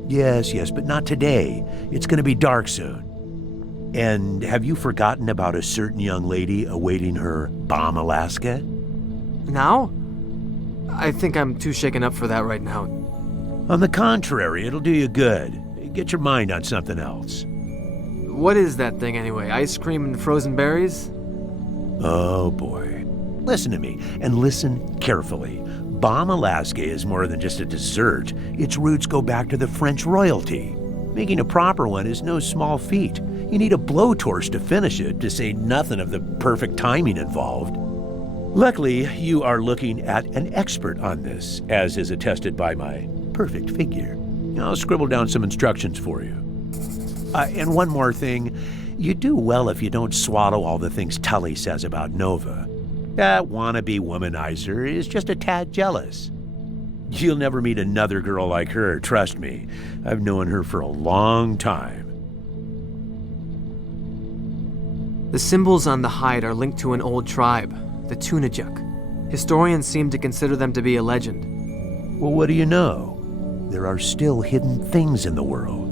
Yes, but not today. It's gonna be dark soon. And have you forgotten about a certain young lady awaiting her bomb Alaska? Now? I think I'm too shaken up for that right now. On the contrary, it'll do you good. Get your mind on something else. What is that thing anyway? Ice cream and frozen berries? Oh boy. Listen to me, and listen carefully. Bomb Alaska is more than just a dessert. Its roots go back to the French royalty. Making a proper one is no small feat. You need a blowtorch to finish it, to say nothing of the perfect timing involved. Luckily, you are looking at an expert on this, as is attested by my perfect figure. I'll scribble down some instructions for you. And one more thing, you do well if you don't swallow all the things Tully says about Nova. That wannabe womanizer is just a tad jealous. You'll never meet another girl like her, trust me. I've known her for a long time. The symbols on the hide are linked to an old tribe, the Tunajuk. Historians seem to consider them to be a legend. Well, what do you know? There are still hidden things in the world.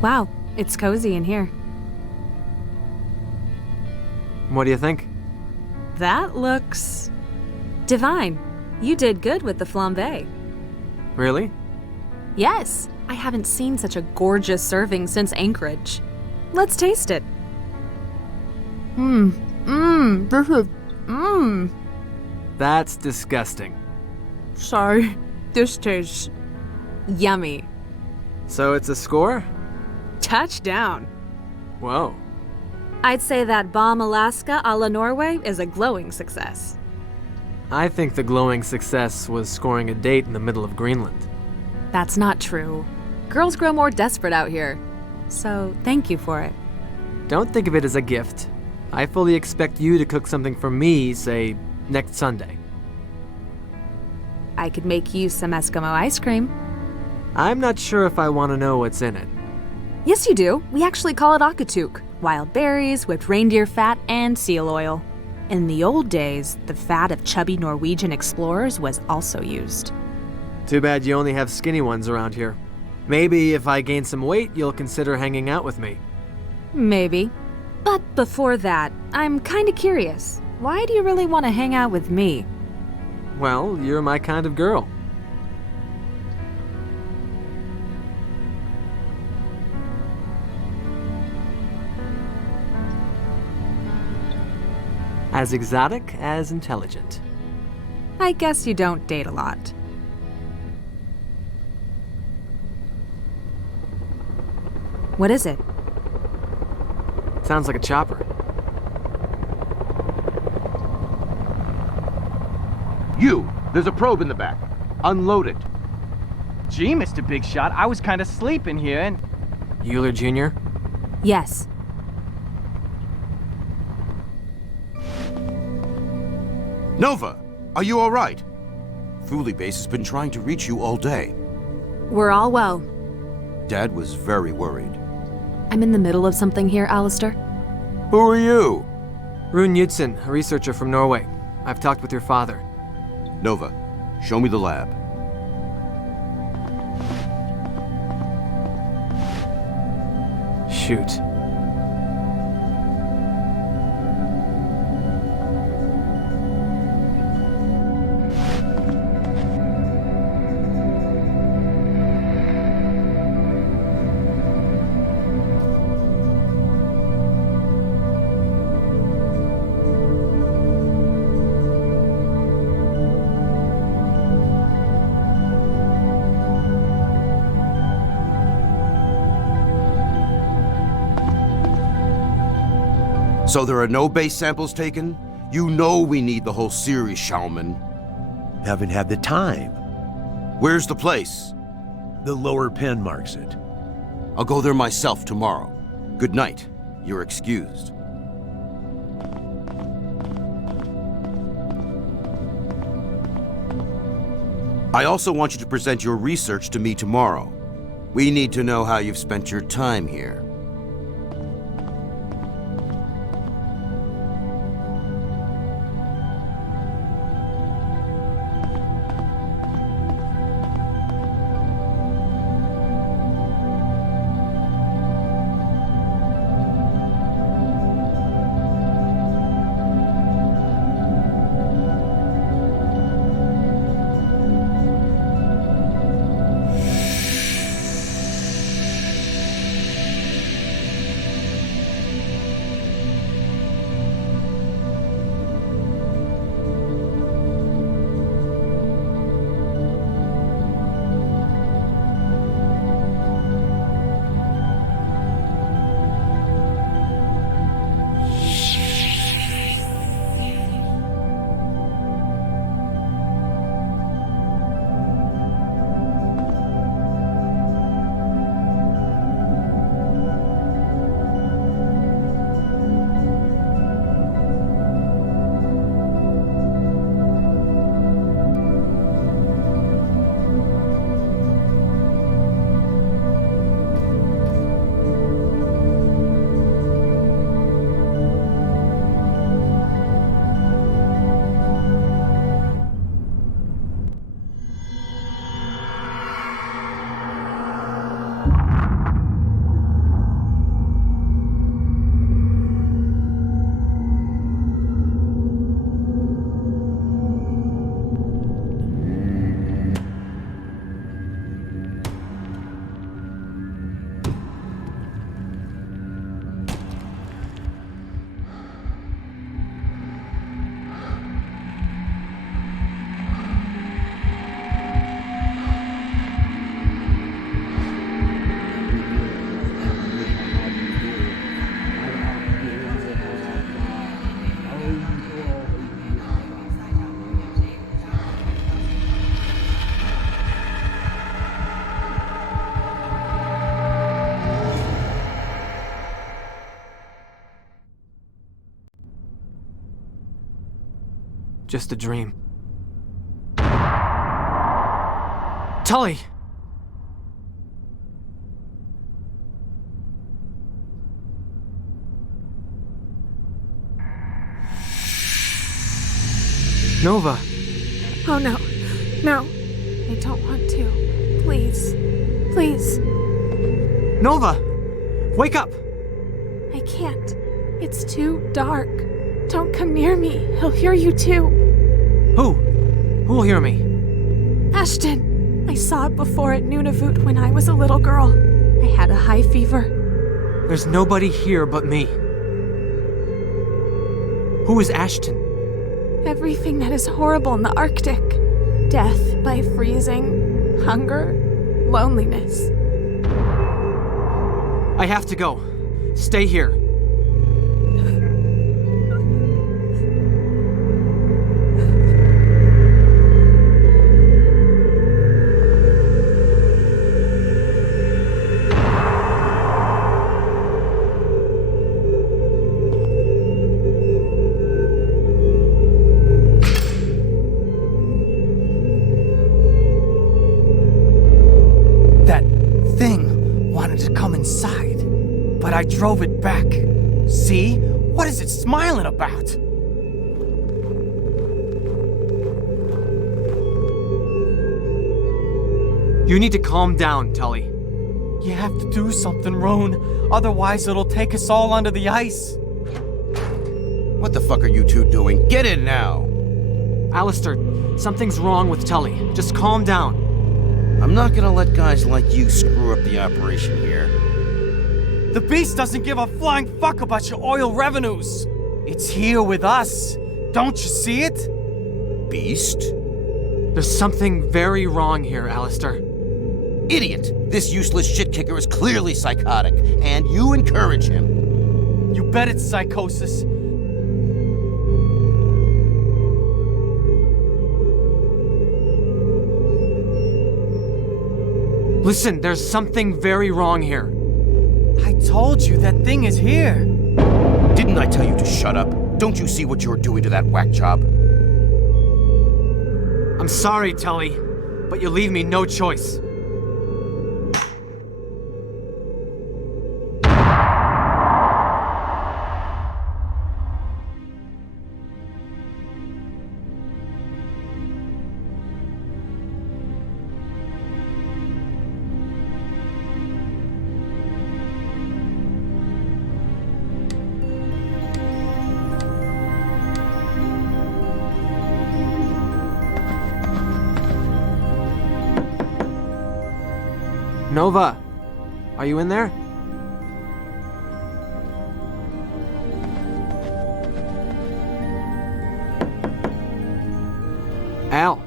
Wow, it's cozy in here. What do you think? That looks... divine. You did good with the flambe. Really? Yes, I haven't seen such a gorgeous serving since Anchorage. Let's taste it. This is... That's disgusting. Sorry, this tastes... yummy. So it's a score? Touchdown. Whoa. I'd say that Bomb Alaska a la Norway is a glowing success. I think the glowing success was scoring a date in the middle of Greenland. That's not true. Girls grow more desperate out here. So, thank you for it. Don't think of it as a gift. I fully expect you to cook something for me, say, next Sunday. I could make you some Eskimo ice cream. I'm not sure if I want to know what's in it. Yes, you do. We actually call it akatuk. Wild berries, whipped reindeer fat, and seal oil. In the old days, the fat of chubby Norwegian explorers was also used. Too bad you only have skinny ones around here. Maybe if I gain some weight, you'll consider hanging out with me. Maybe. But before that, I'm kinda curious. Why do you really want to hang out with me? Well, you're my kind of girl. As exotic as intelligent. I guess you don't date a lot. What is it? Sounds like a chopper. There's a probe in the back. Unload it. Gee, Mr. Big Shot, I was kind of sleeping here and... Euler Jr.? Yes. Nova, are you all right? Thule Base has been trying to reach you all day. We're all well. Dad was very worried. I'm in the middle of something here, Alistair. Who are you? Rune Knudsen, a researcher from Norway. I've talked with your father. Nova, show me the lab. Shoot. So there are no base samples taken? You know we need the whole series, Shaman. Haven't had the time. Where's the place? The lower pen marks it. I'll go there myself tomorrow. Good night. You're excused. I also want you to present your research to me tomorrow. We need to know how you've spent your time here. just a dream. Tully! Nova! Oh no. No. I don't want to. Please. Please. Nova! Wake up! I can't. It's too dark. Don't come near me. He'll hear you too. Who? Who'll hear me? Ashton! I saw it before at Nunavut when I was a little girl. I had a high fever. There's nobody here but me. Who is Ashton? Everything that is horrible in the Arctic. Death by freezing, hunger, loneliness. I have to go. Stay here. But I drove it back. See? What is it smiling about? You need to calm down, Tully. You have to do something, Roan. Otherwise it'll take us all under the ice. What the fuck are you two doing? Get in now! Alistair, something's wrong with Tully. Just calm down. I'm not gonna let guys like you screw up the operation here. The beast doesn't give a flying fuck about your oil revenues. It's here with us. Don't you see it? Beast? There's something very wrong here, Alistair. Idiot! This useless shit kicker is clearly psychotic, and you encourage him. You bet it's psychosis. Listen, there's something very wrong here. I told you that thing is here. Didn't I tell you to shut up? Don't you see what you're doing to that whack job? I'm sorry, Tully, but you leave me no choice. Nova, are you in there? Al.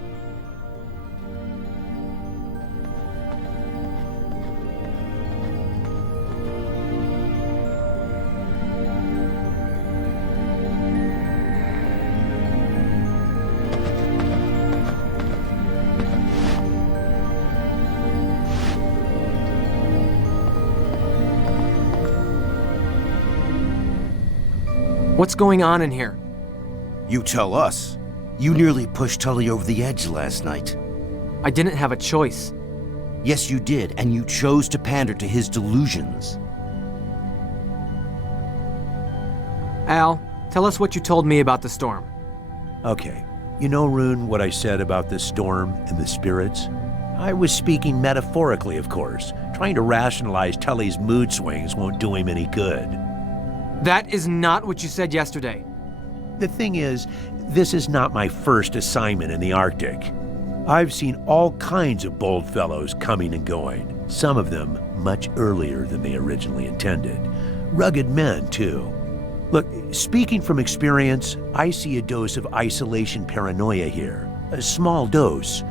What's going on in here? You tell us. You nearly pushed Tully over the edge last night. I didn't have a choice. Yes, you did, and you chose to pander to his delusions. Al, tell us what you told me about the storm. Okay. You know, Rune, what I said about the storm and the spirits? I was speaking metaphorically, of course. Trying to rationalize Tully's mood swings won't do him any good. That is not what you said yesterday. The thing is, this is not my first assignment in the Arctic. I've seen all kinds of bold fellows coming and going, some of them much earlier than they originally intended. Rugged men, too. Look, speaking from experience, I see a dose of isolation paranoia here. A small dose,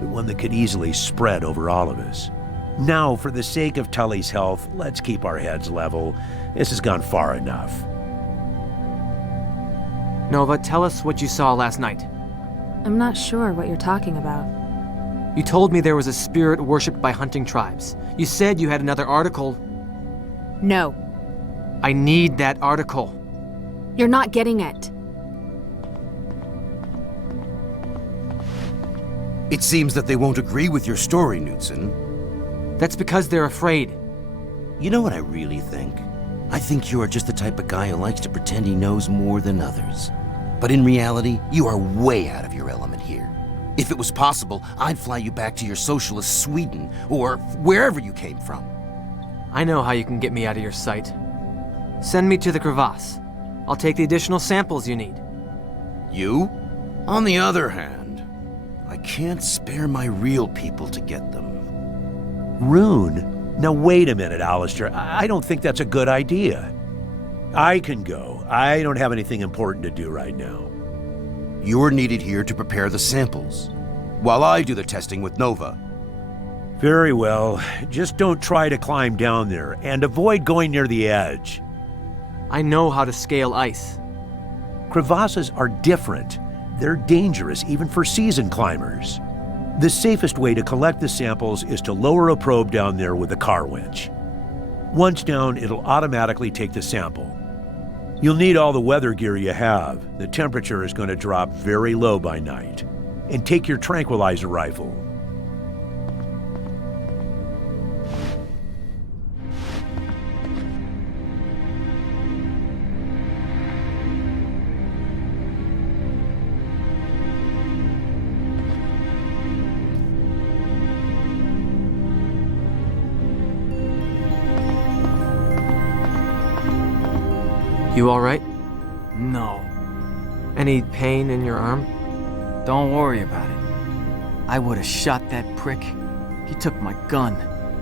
but one that could easily spread over all of us. Now, for the sake of Tully's health, let's keep our heads level. This has gone far enough. Nova, tell us what you saw last night. I'm not sure what you're talking about. You told me there was a spirit worshipped by hunting tribes. You said you had another article. No. I need that article. You're not getting it. It seems that they won't agree with your story, Knudsen. That's because they're afraid. You know what I really think? I think you are just the type of guy who likes to pretend he knows more than others. But in reality, you are way out of your element here. If it was possible, I'd fly you back to your socialist Sweden, or wherever you came from. I know how you can get me out of your sight. Send me to the Crevasse. I'll take the additional samples you need. You? On the other hand, I can't spare my real people to get them. Rune? Now wait a minute, Alistair. I don't think that's a good idea. I can go. I don't have anything important to do right now. You're needed here to prepare the samples, while I do the testing with Nova. Very well. Just don't try to climb down there, and avoid going near the edge. I know how to scale ice. Crevasses are different. They're dangerous even for seasoned climbers. The safest way to collect the samples is to lower a probe down there with a car winch. Once down, it'll automatically take the sample. You'll need all the weather gear you have. The temperature is going to drop very low by night. And take your tranquilizer rifle. You all right? No. Any pain in your arm? Don't worry about it. I would have shot that prick. He took my gun.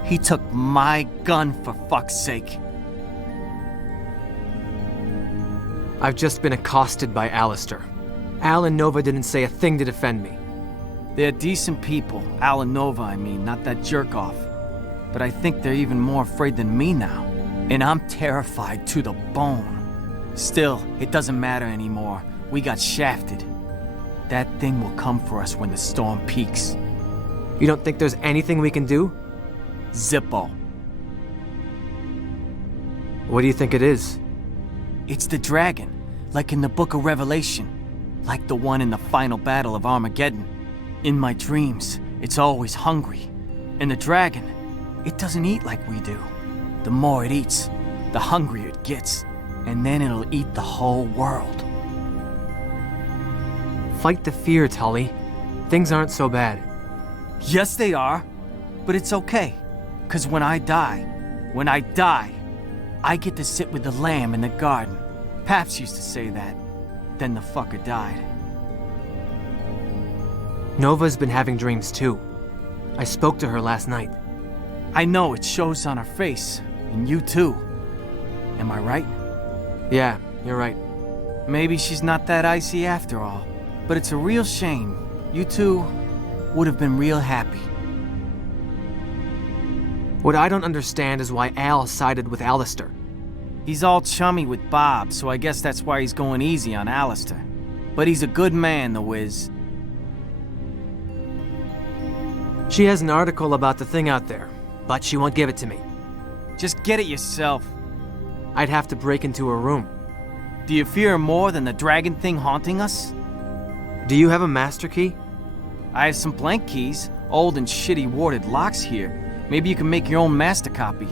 He took my gun, for fuck's sake. I've just been accosted by Alistair. Al and Nova didn't say a thing to defend me. They're decent people. Al and Nova, I mean, not that jerk-off. But I think they're even more afraid than me now. And I'm terrified to the bone. Still, it doesn't matter anymore. We got shafted. That thing will come for us when the storm peaks. You don't think there's anything we can do? Zippo. What do you think it is? It's the dragon, like in the Book of Revelation. Like the one in the final battle of Armageddon. In my dreams, it's always hungry. And the dragon, it doesn't eat like we do. The more it eats, the hungrier it gets. And then it'll eat the whole world. Fight the fear, Tully. Things aren't so bad. Yes, they are. But it's okay. 'Cause when I die, I get to sit with the lamb in the garden. Paps used to say that. Then the fucker died. Nova's been having dreams too. I spoke to her last night. I know it shows on her face. And you too. Am I right? Yeah, you're right. Maybe she's not that icy after all. But it's a real shame. You two would have been real happy. What I don't understand is why Al sided with Alistair. He's all chummy with Bob, so I guess that's why he's going easy on Alistair. But he's a good man, the whiz. She has an article about the thing out there, but she won't give it to me. Just get it yourself. I'd have to break into her room. Do you fear her more than the dragon thing haunting us? Do you have a master key? I have some blank keys, old and shitty warded locks here. Maybe you can make your own master copy.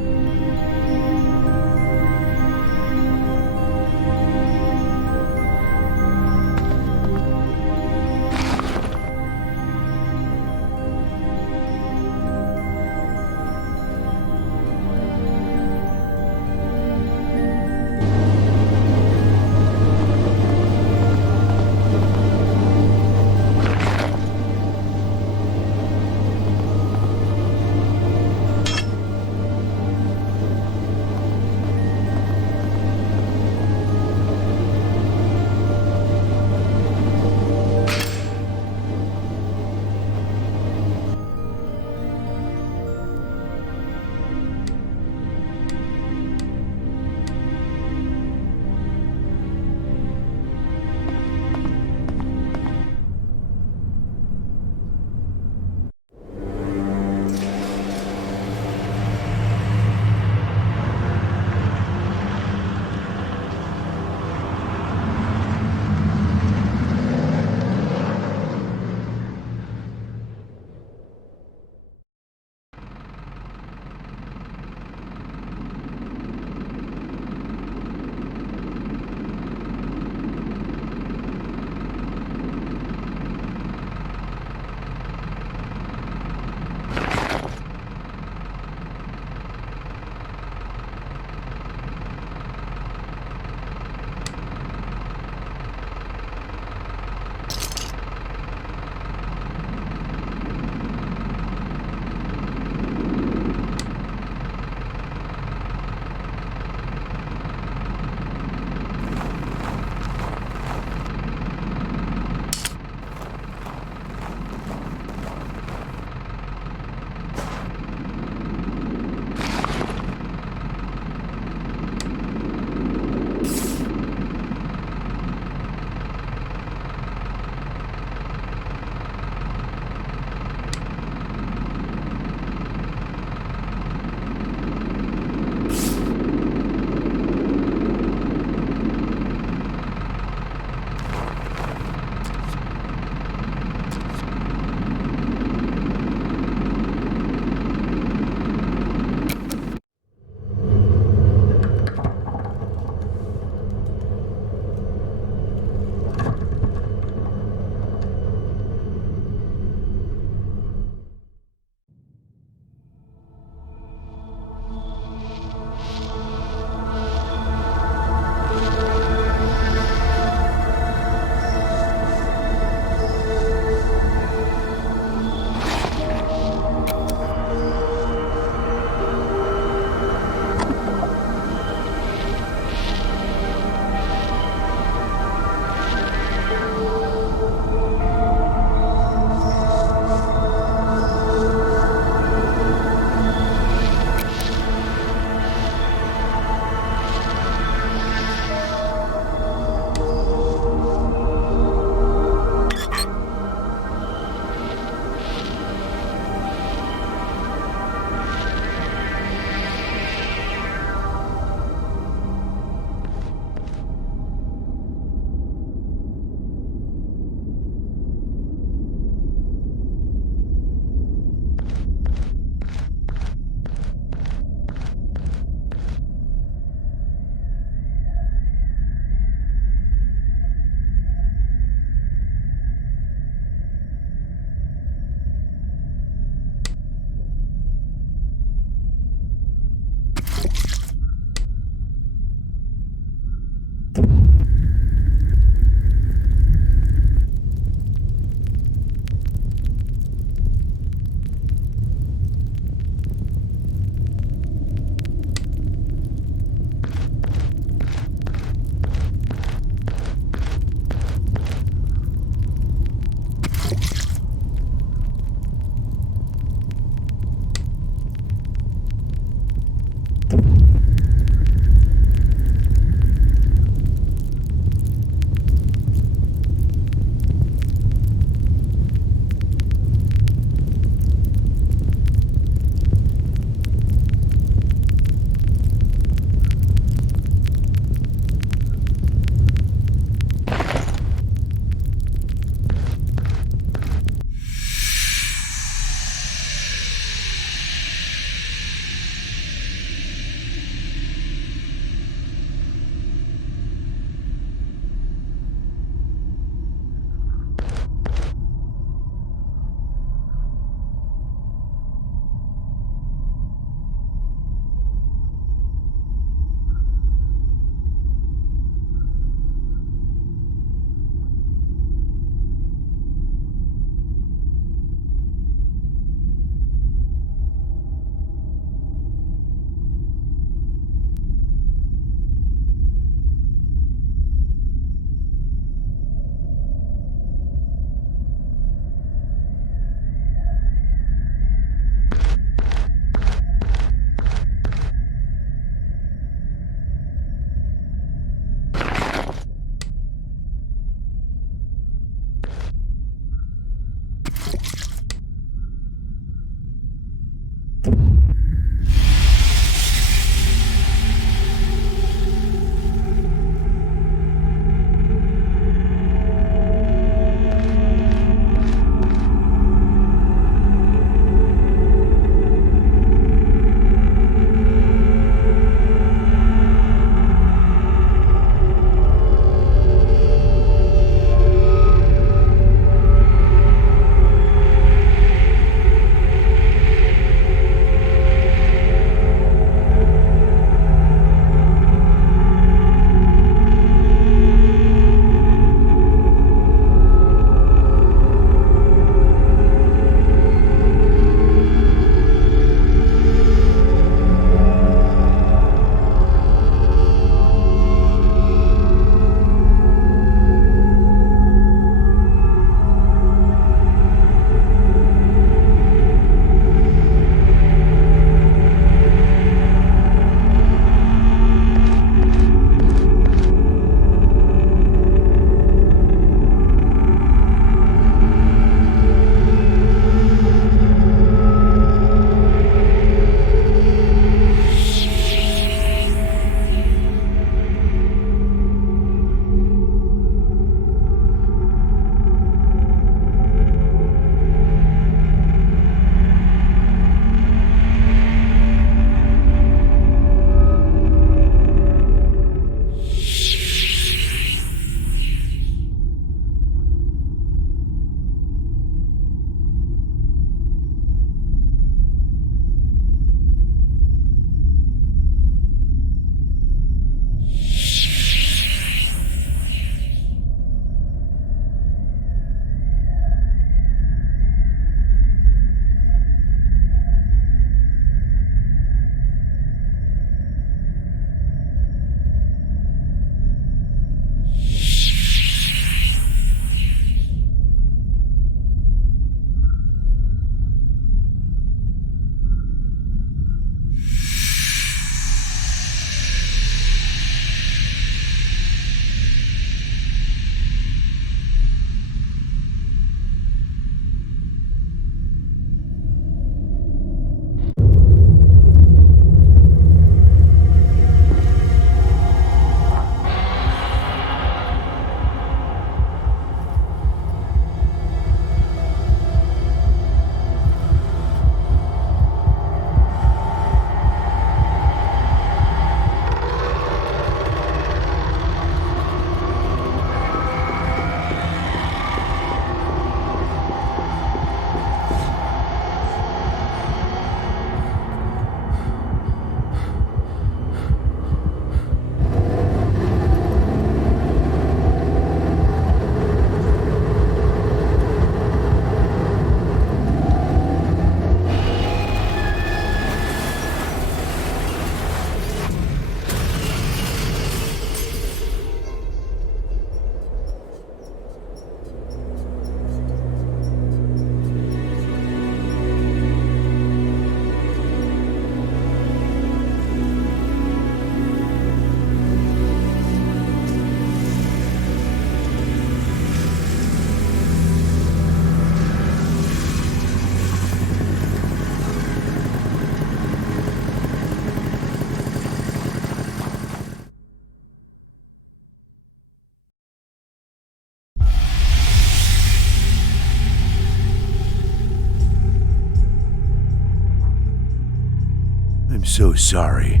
I'm so sorry.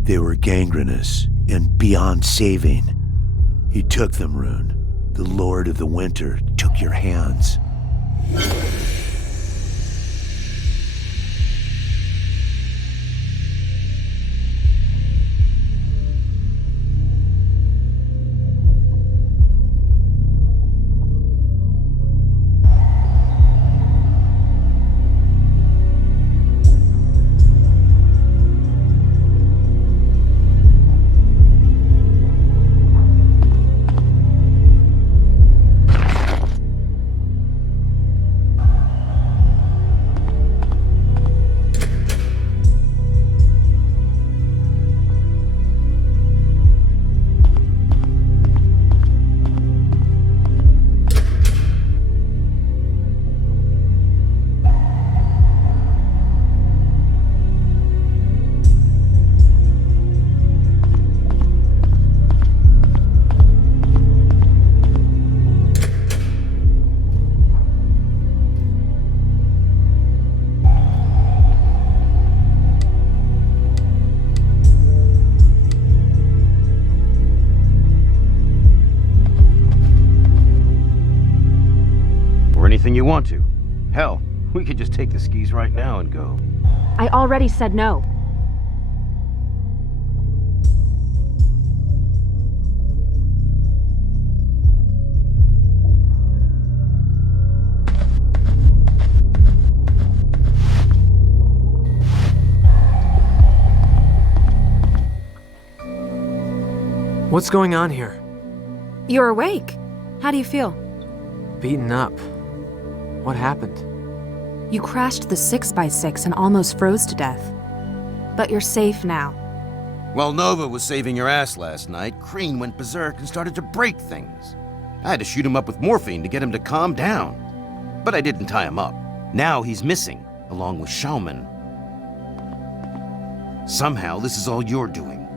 They were gangrenous and beyond saving. He took them, Rune. The Lord of the Winter took your hands. Anything you want to. Hell, we could just take the skis right now and go. I already said no. What's going on here? You're awake. How do you feel? Beaten up. What happened? You crashed the 6x6 and almost froze to death. But you're safe now. While Nova was saving your ass last night, Crean went berserk and started to break things. I had to shoot him up with morphine to get him to calm down. But I didn't tie him up. Now he's missing, along with Schaumann. Somehow, this is all you're doing.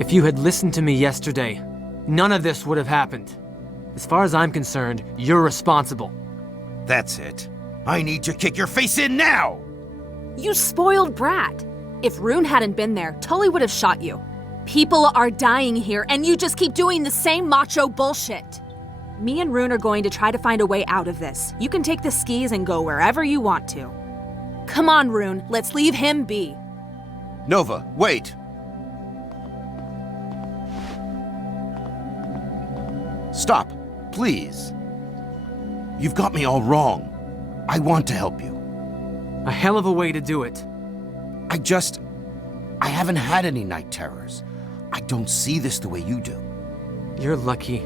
If you had listened to me yesterday, none of this would have happened. As far as I'm concerned, you're responsible. That's it. I need to kick your face in now! You spoiled brat. If Rune hadn't been there, Tully would have shot you. People are dying here, and you just keep doing the same macho bullshit. Me and Rune are going to try to find a way out of this. You can take the skis and go wherever you want to. Come on, Rune, let's leave him be. Nova, wait! Stop, please. You've got me all wrong. I want to help you. A hell of a way to do it. I haven't had any night terrors. I don't see this the way you do. You're lucky.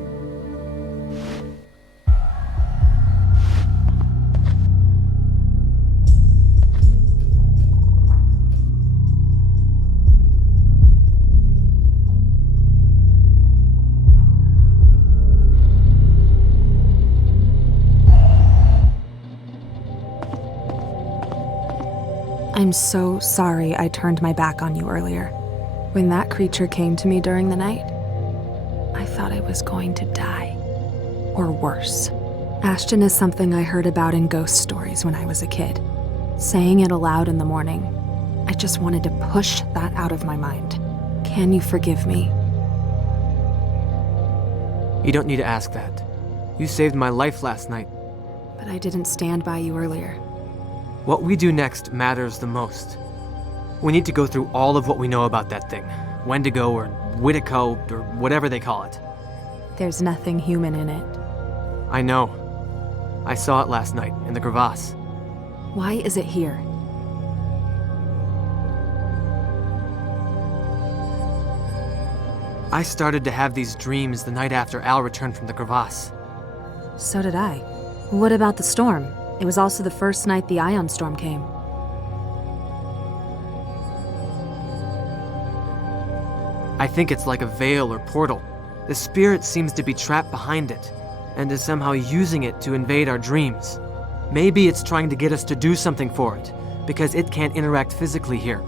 I'm so sorry I turned my back on you earlier. When that creature came to me during the night, I thought I was going to die. Or worse. Ashton is something I heard about in ghost stories when I was a kid. Saying it aloud in the morning, I just wanted to push that out of my mind. Can you forgive me? You don't need to ask that. You saved my life last night. But I didn't stand by you earlier. What we do next matters the most. We need to go through all of what we know about that thing. Wendigo or Whitico or whatever they call it. There's nothing human in it. I know. I saw it last night in the Crevasse. Why is it here? I started to have these dreams the night after Al returned from the Crevasse. So did I. What about the storm? It was also the first night the ion storm came. I think it's like a veil or portal. The spirit seems to be trapped behind it, and is somehow using it to invade our dreams. Maybe it's trying to get us to do something for it, because it can't interact physically here.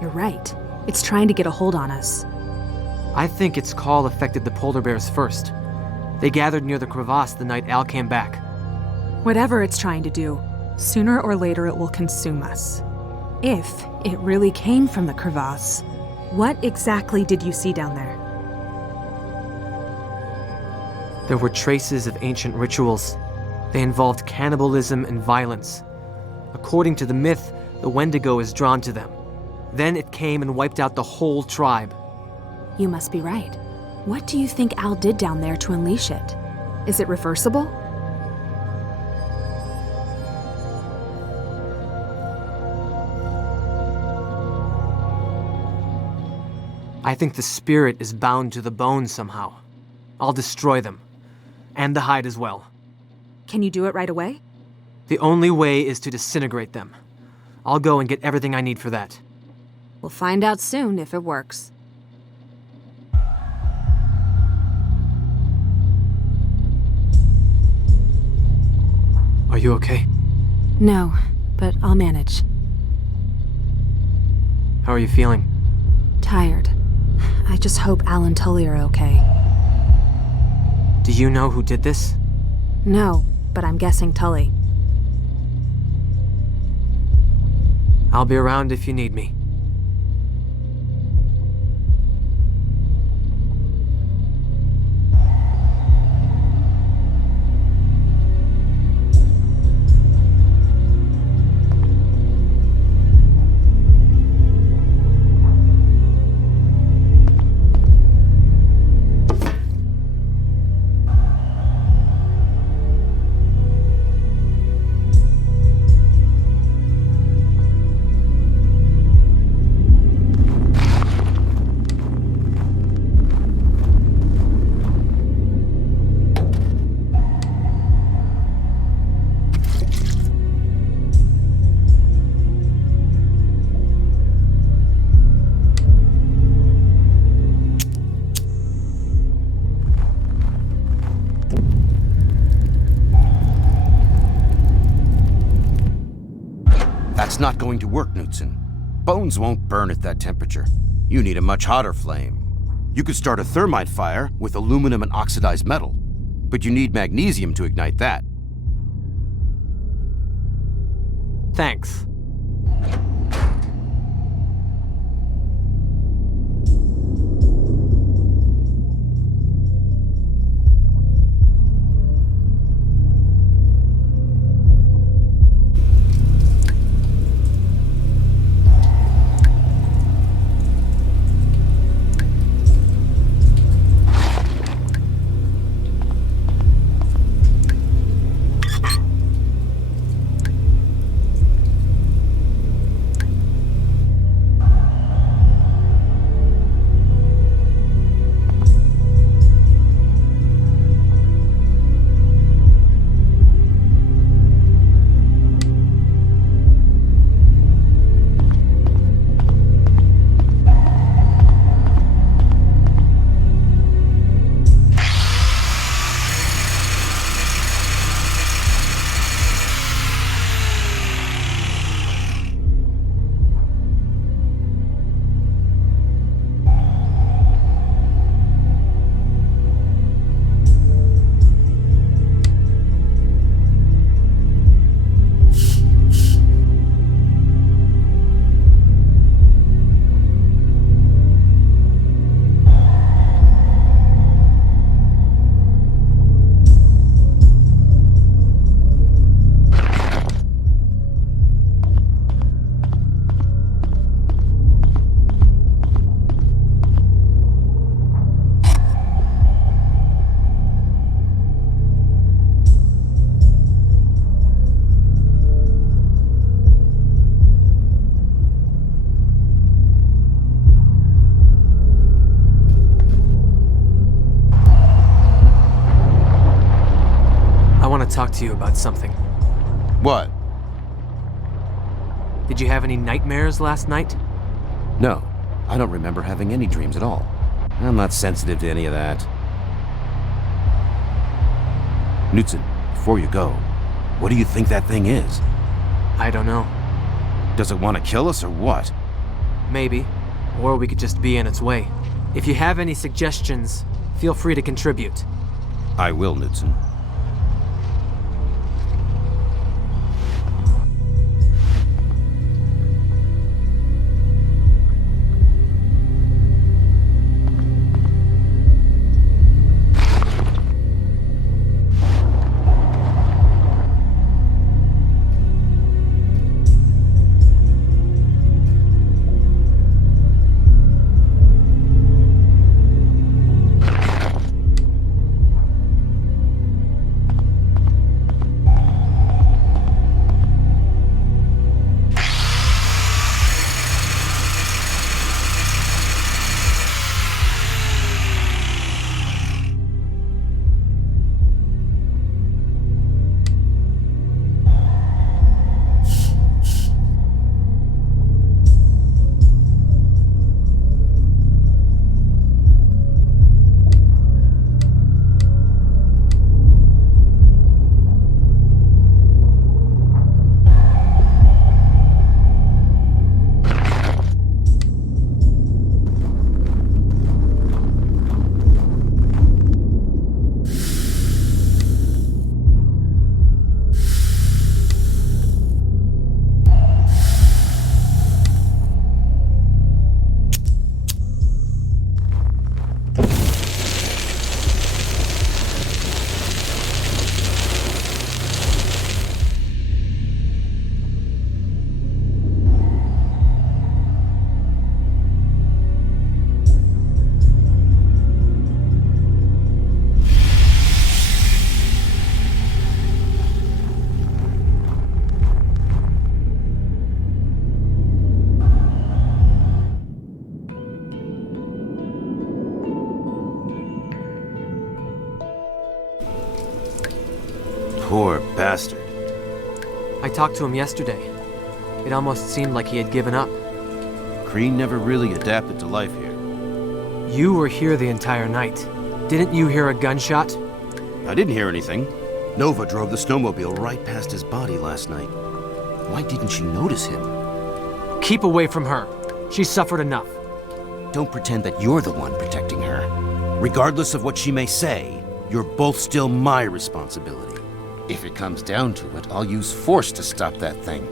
You're right. It's trying to get a hold on us. I think its call affected the polar bears first. They gathered near the Crevasse the night Al came back. Whatever it's trying to do, sooner or later it will consume us. If it really came from the Crevasse, what exactly did you see down there? There were traces of ancient rituals. They involved cannibalism and violence. According to the myth, the Wendigo is drawn to them. Then it came and wiped out the whole tribe. You must be right. What do you think Al did down there to unleash it? Is it reversible? I think the spirit is bound to the bones somehow. I'll destroy them. And the hide as well. Can you do it right away? The only way is to disintegrate them. I'll go and get everything I need for that. We'll find out soon if it works. Are you okay? No, but I'll manage. How are you feeling? Tired. I just hope Al and Tully are okay. Do you know who did this? No, but I'm guessing Tully. I'll be around if you need me. That's not going to work, Knudsen. Bones won't burn at that temperature. You need a much hotter flame. You could start a thermite fire with aluminum and oxidized metal, but you need magnesium to ignite that. Thanks. Talk to you about something. What? Did you have any nightmares last night? No, I don't remember having any dreams at all. I'm not sensitive to any of that. Knudsen, before you go, what do you think that thing is? I don't know. Does it want to kill us or what? Maybe. Or we could just be in its way. If you have any suggestions, feel free to contribute. I will, Knudsen. Poor bastard. I talked to him yesterday. It almost seemed like he had given up. Green never really adapted to life here. You were here the entire night. Didn't you hear a gunshot? I didn't hear anything. Nova drove the snowmobile right past his body last night. Why didn't she notice him? Keep away from her. She suffered enough. Don't pretend that you're the one protecting her. Regardless of what she may say, you're both still my responsibility. If it comes down to it, I'll use force to stop that thing.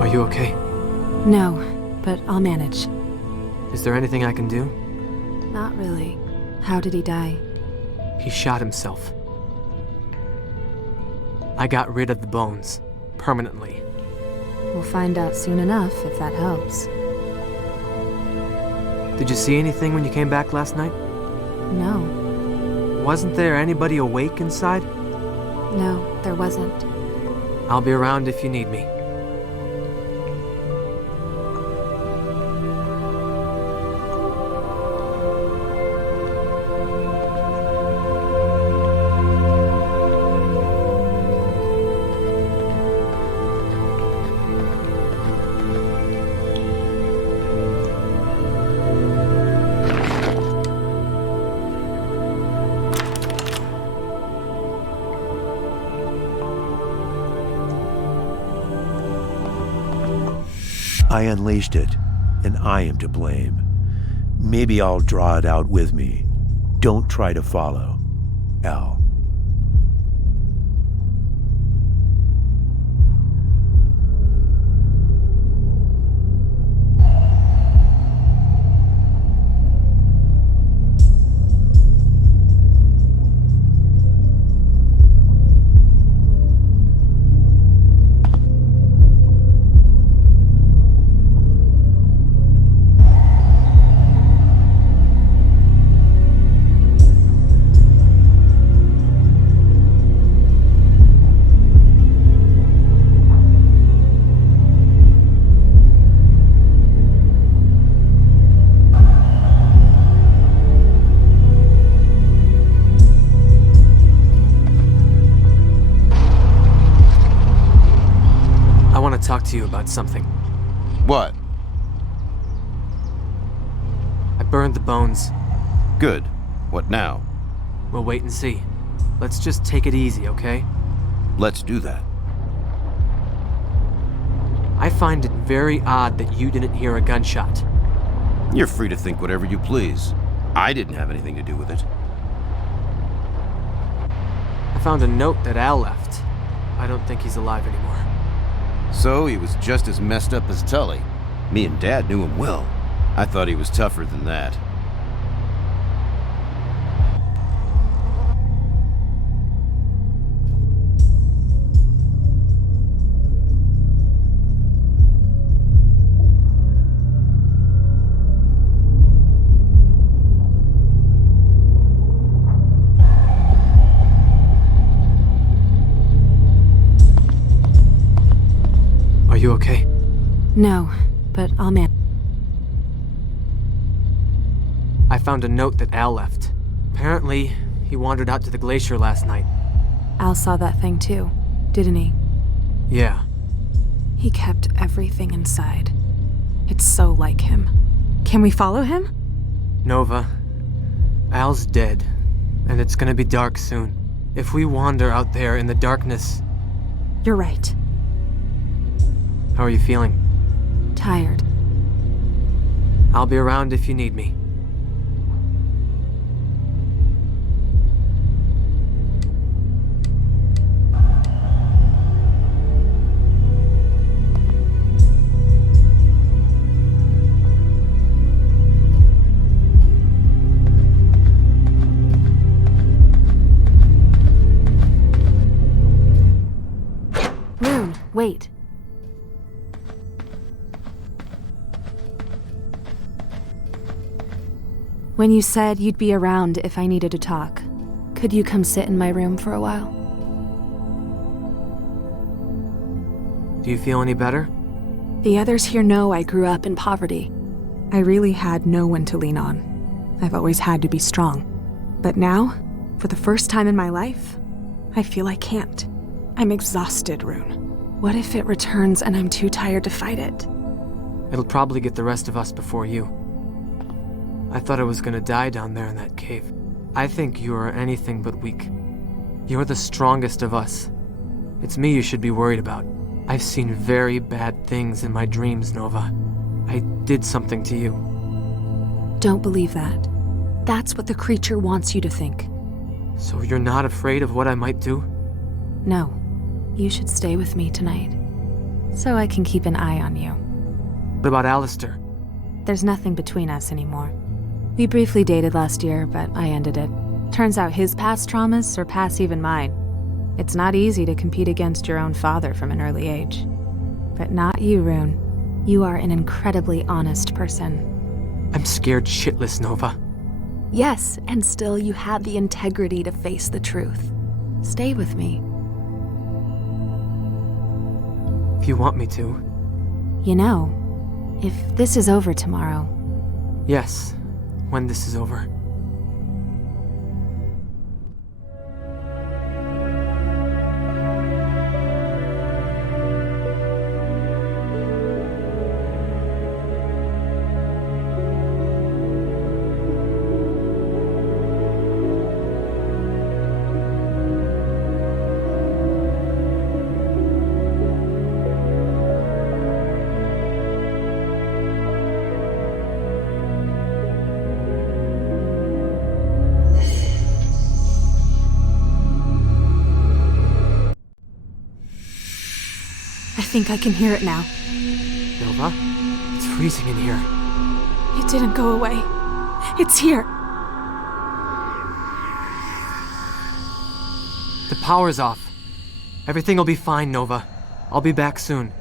Are you okay? No, but I'll manage. Is there anything I can do? Not really. How did he die? He shot himself. I got rid of the bones. Permanently. We'll find out soon enough if that helps. Did you see anything when you came back last night? No. Wasn't there anybody awake inside? No, there wasn't. I'll be around if you need me. I unleashed it, and I am to blame. Maybe I'll draw it out with me. Don't try to follow. Al. Talk to you about something. What? I burned the bones. Good. What now? We'll wait and see. Let's just take it easy, okay? Let's do that. I find it very odd that you didn't hear a gunshot. You're free to think whatever you please. I didn't have anything to do with it. I found a note that Al left. I don't think he's alive anymore. So he was just as messed up as Tully. Me and Dad knew him well. I thought he was tougher than that. Are you okay? No, but I'll manage. I found a note that Al left. Apparently, he wandered out to the glacier last night. Al saw that thing too, didn't he? Yeah. He kept everything inside. It's so like him. Can we follow him? Nova, Al's dead, and it's gonna be dark soon. If we wander out there in the darkness... You're right. How are you feeling? Tired. I'll be around if you need me. Rune, wait. When you said you'd be around if I needed to talk, could you come sit in my room for a while? Do you feel any better? The others here know I grew up in poverty. I really had no one to lean on. I've always had to be strong. But now, for the first time in my life, I feel I can't. I'm exhausted, Rune. What if it returns and I'm too tired to fight it? It'll probably get the rest of us before you. I thought I was gonna die down there in that cave. I think you are anything but weak. You're the strongest of us. It's me you should be worried about. I've seen very bad things in my dreams, Nova. I did something to you. Don't believe that. That's what the creature wants you to think. So you're not afraid of what I might do? No. You should stay with me tonight, so I can keep an eye on you. What about Alistair? There's nothing between us anymore. We briefly dated last year, but I ended it. Turns out his past traumas surpass even mine. It's not easy to compete against your own father from an early age. But not you, Rune. You are an incredibly honest person. I'm scared shitless, Nova. Yes, and still you have the integrity to face the truth. Stay with me. If you want me to. You know, if this is over tomorrow... Yes, when this is over. I think I can hear it now. Nova? It's freezing in here. It didn't go away. It's here. The power's off. Everything will be fine, Nova. I'll be back soon.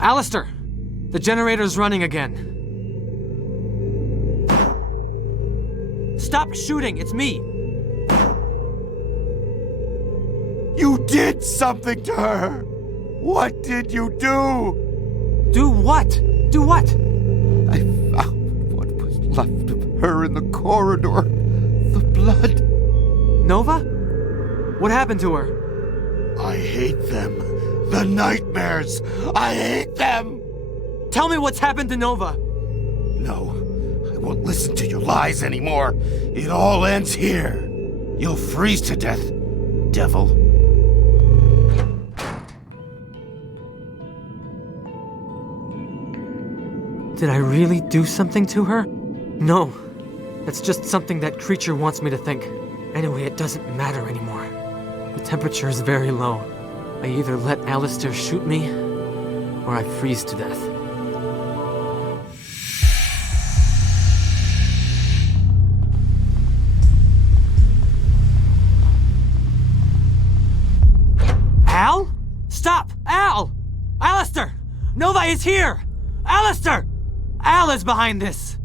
Alistair! The generator's running again. Stop shooting! It's me! You did something to her! What did you do? Do what? Do what? I found what was left of her in the corridor. The blood. Nova? What happened to her? I hate them. The nightmares. I hate them. Tell me what's happened to Nova. No, I won't listen to your lies anymore. It all ends here. You'll freeze to death, devil. Did I really do something to her? No. That's just something that creature wants me to think. Anyway, it doesn't matter anymore. The temperature is very low. I either let Alistair shoot me, or I freeze to death. Al? Stop! Al! Alistair! Nova is here! Alistair! Al is behind this!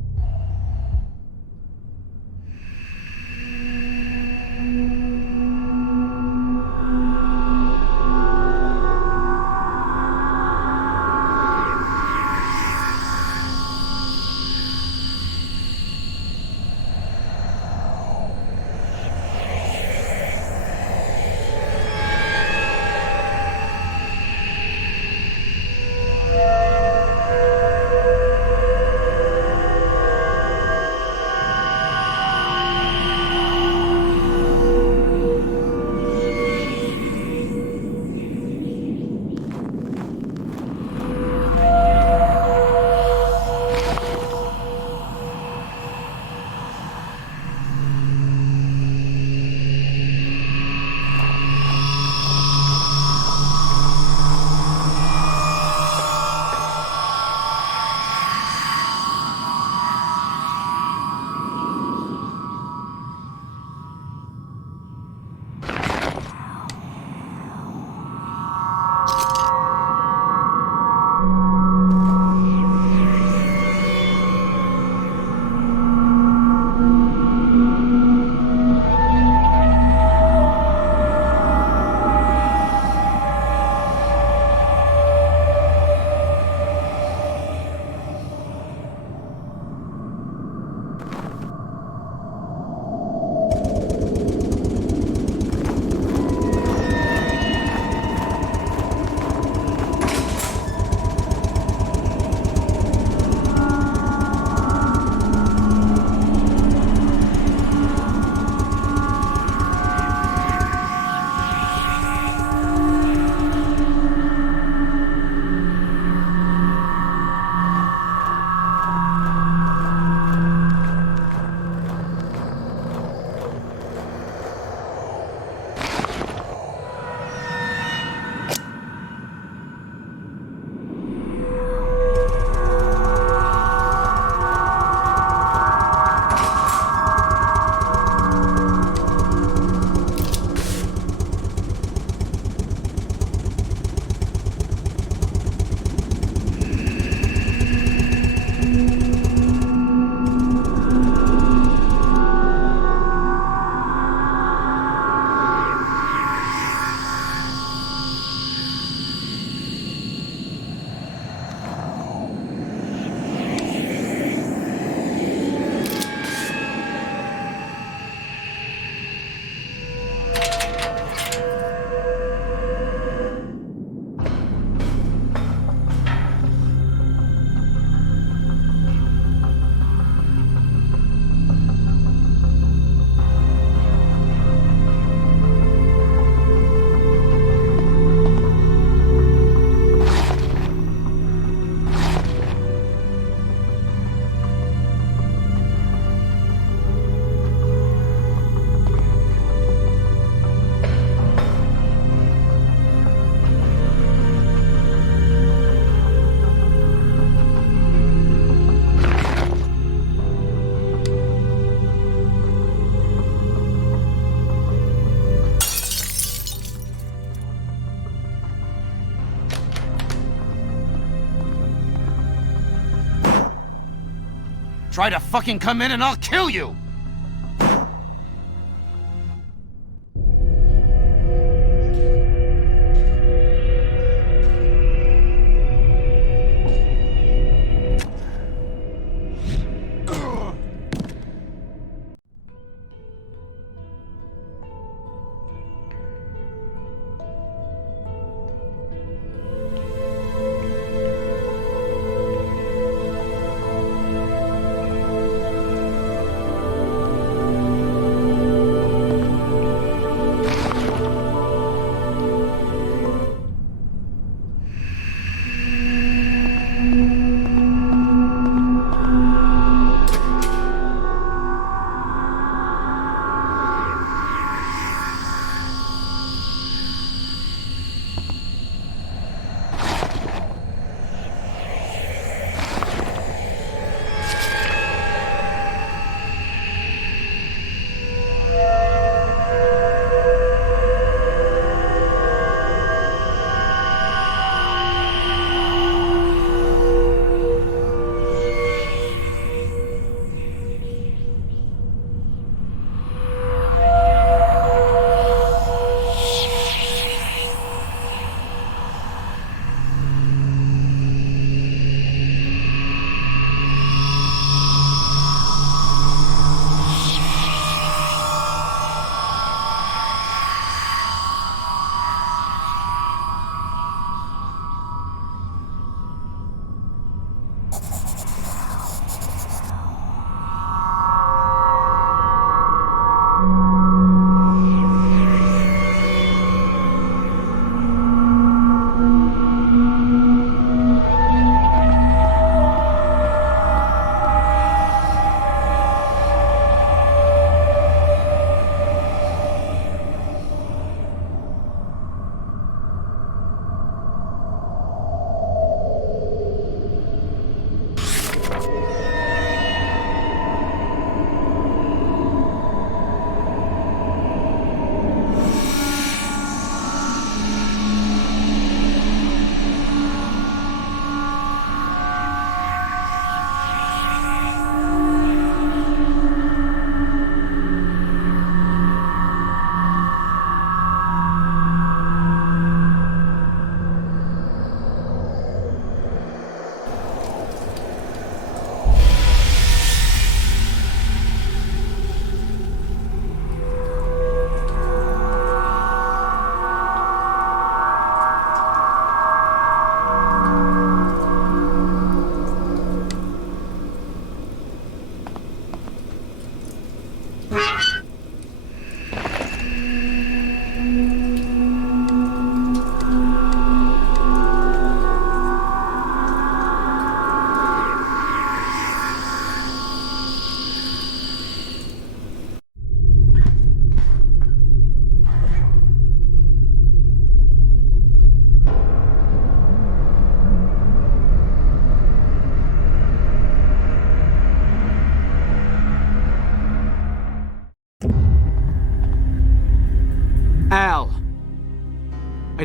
Try to fucking come in and I'll kill you!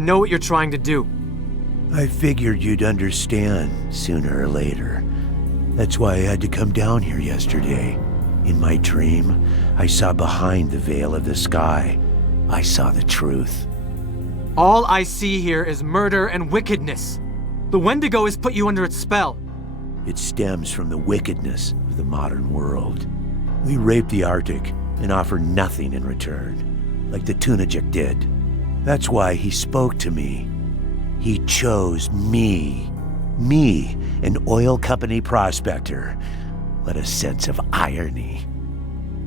know what you're trying to do. I figured you'd understand sooner or later. That's why I had to come down here yesterday. In my dream, I saw behind the veil of the sky. I saw the truth. All I see here is murder and wickedness. The Wendigo has put you under its spell. It stems from the wickedness of the modern world. We rape the Arctic and offer nothing in return, like the Tunajik did. That's why he spoke to me. He chose me. Me, an oil company prospector. What a sense of irony.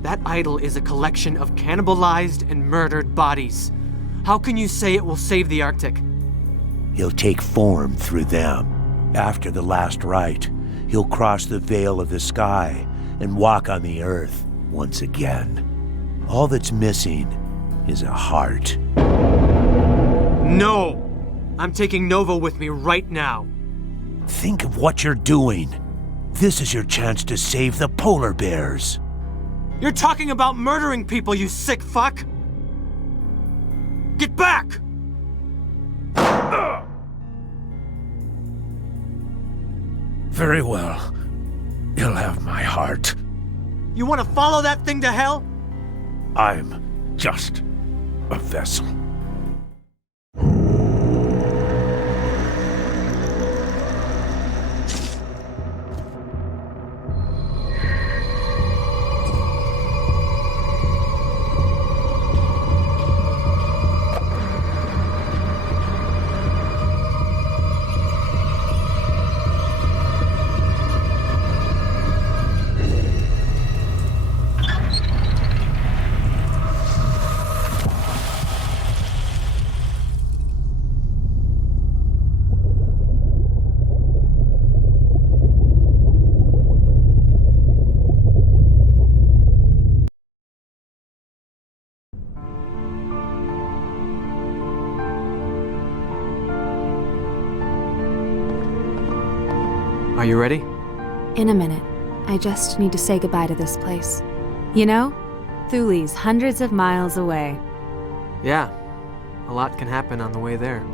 That idol is a collection of cannibalized and murdered bodies. How can you say it will save the Arctic? He'll take form through them. After the last rite, he'll cross the veil of the sky and walk on the earth once again. All that's missing is a heart. No! I'm taking Nova with me right now. Think of what you're doing. This is your chance to save the polar bears. You're talking about murdering people, you sick fuck! Get back! Very well. You'll have my heart. You want to follow that thing to hell? I'm just a vessel. Are you ready? In a minute. I just need to say goodbye to this place. You know, Thule's hundreds of miles away. Yeah. A lot can happen on the way there.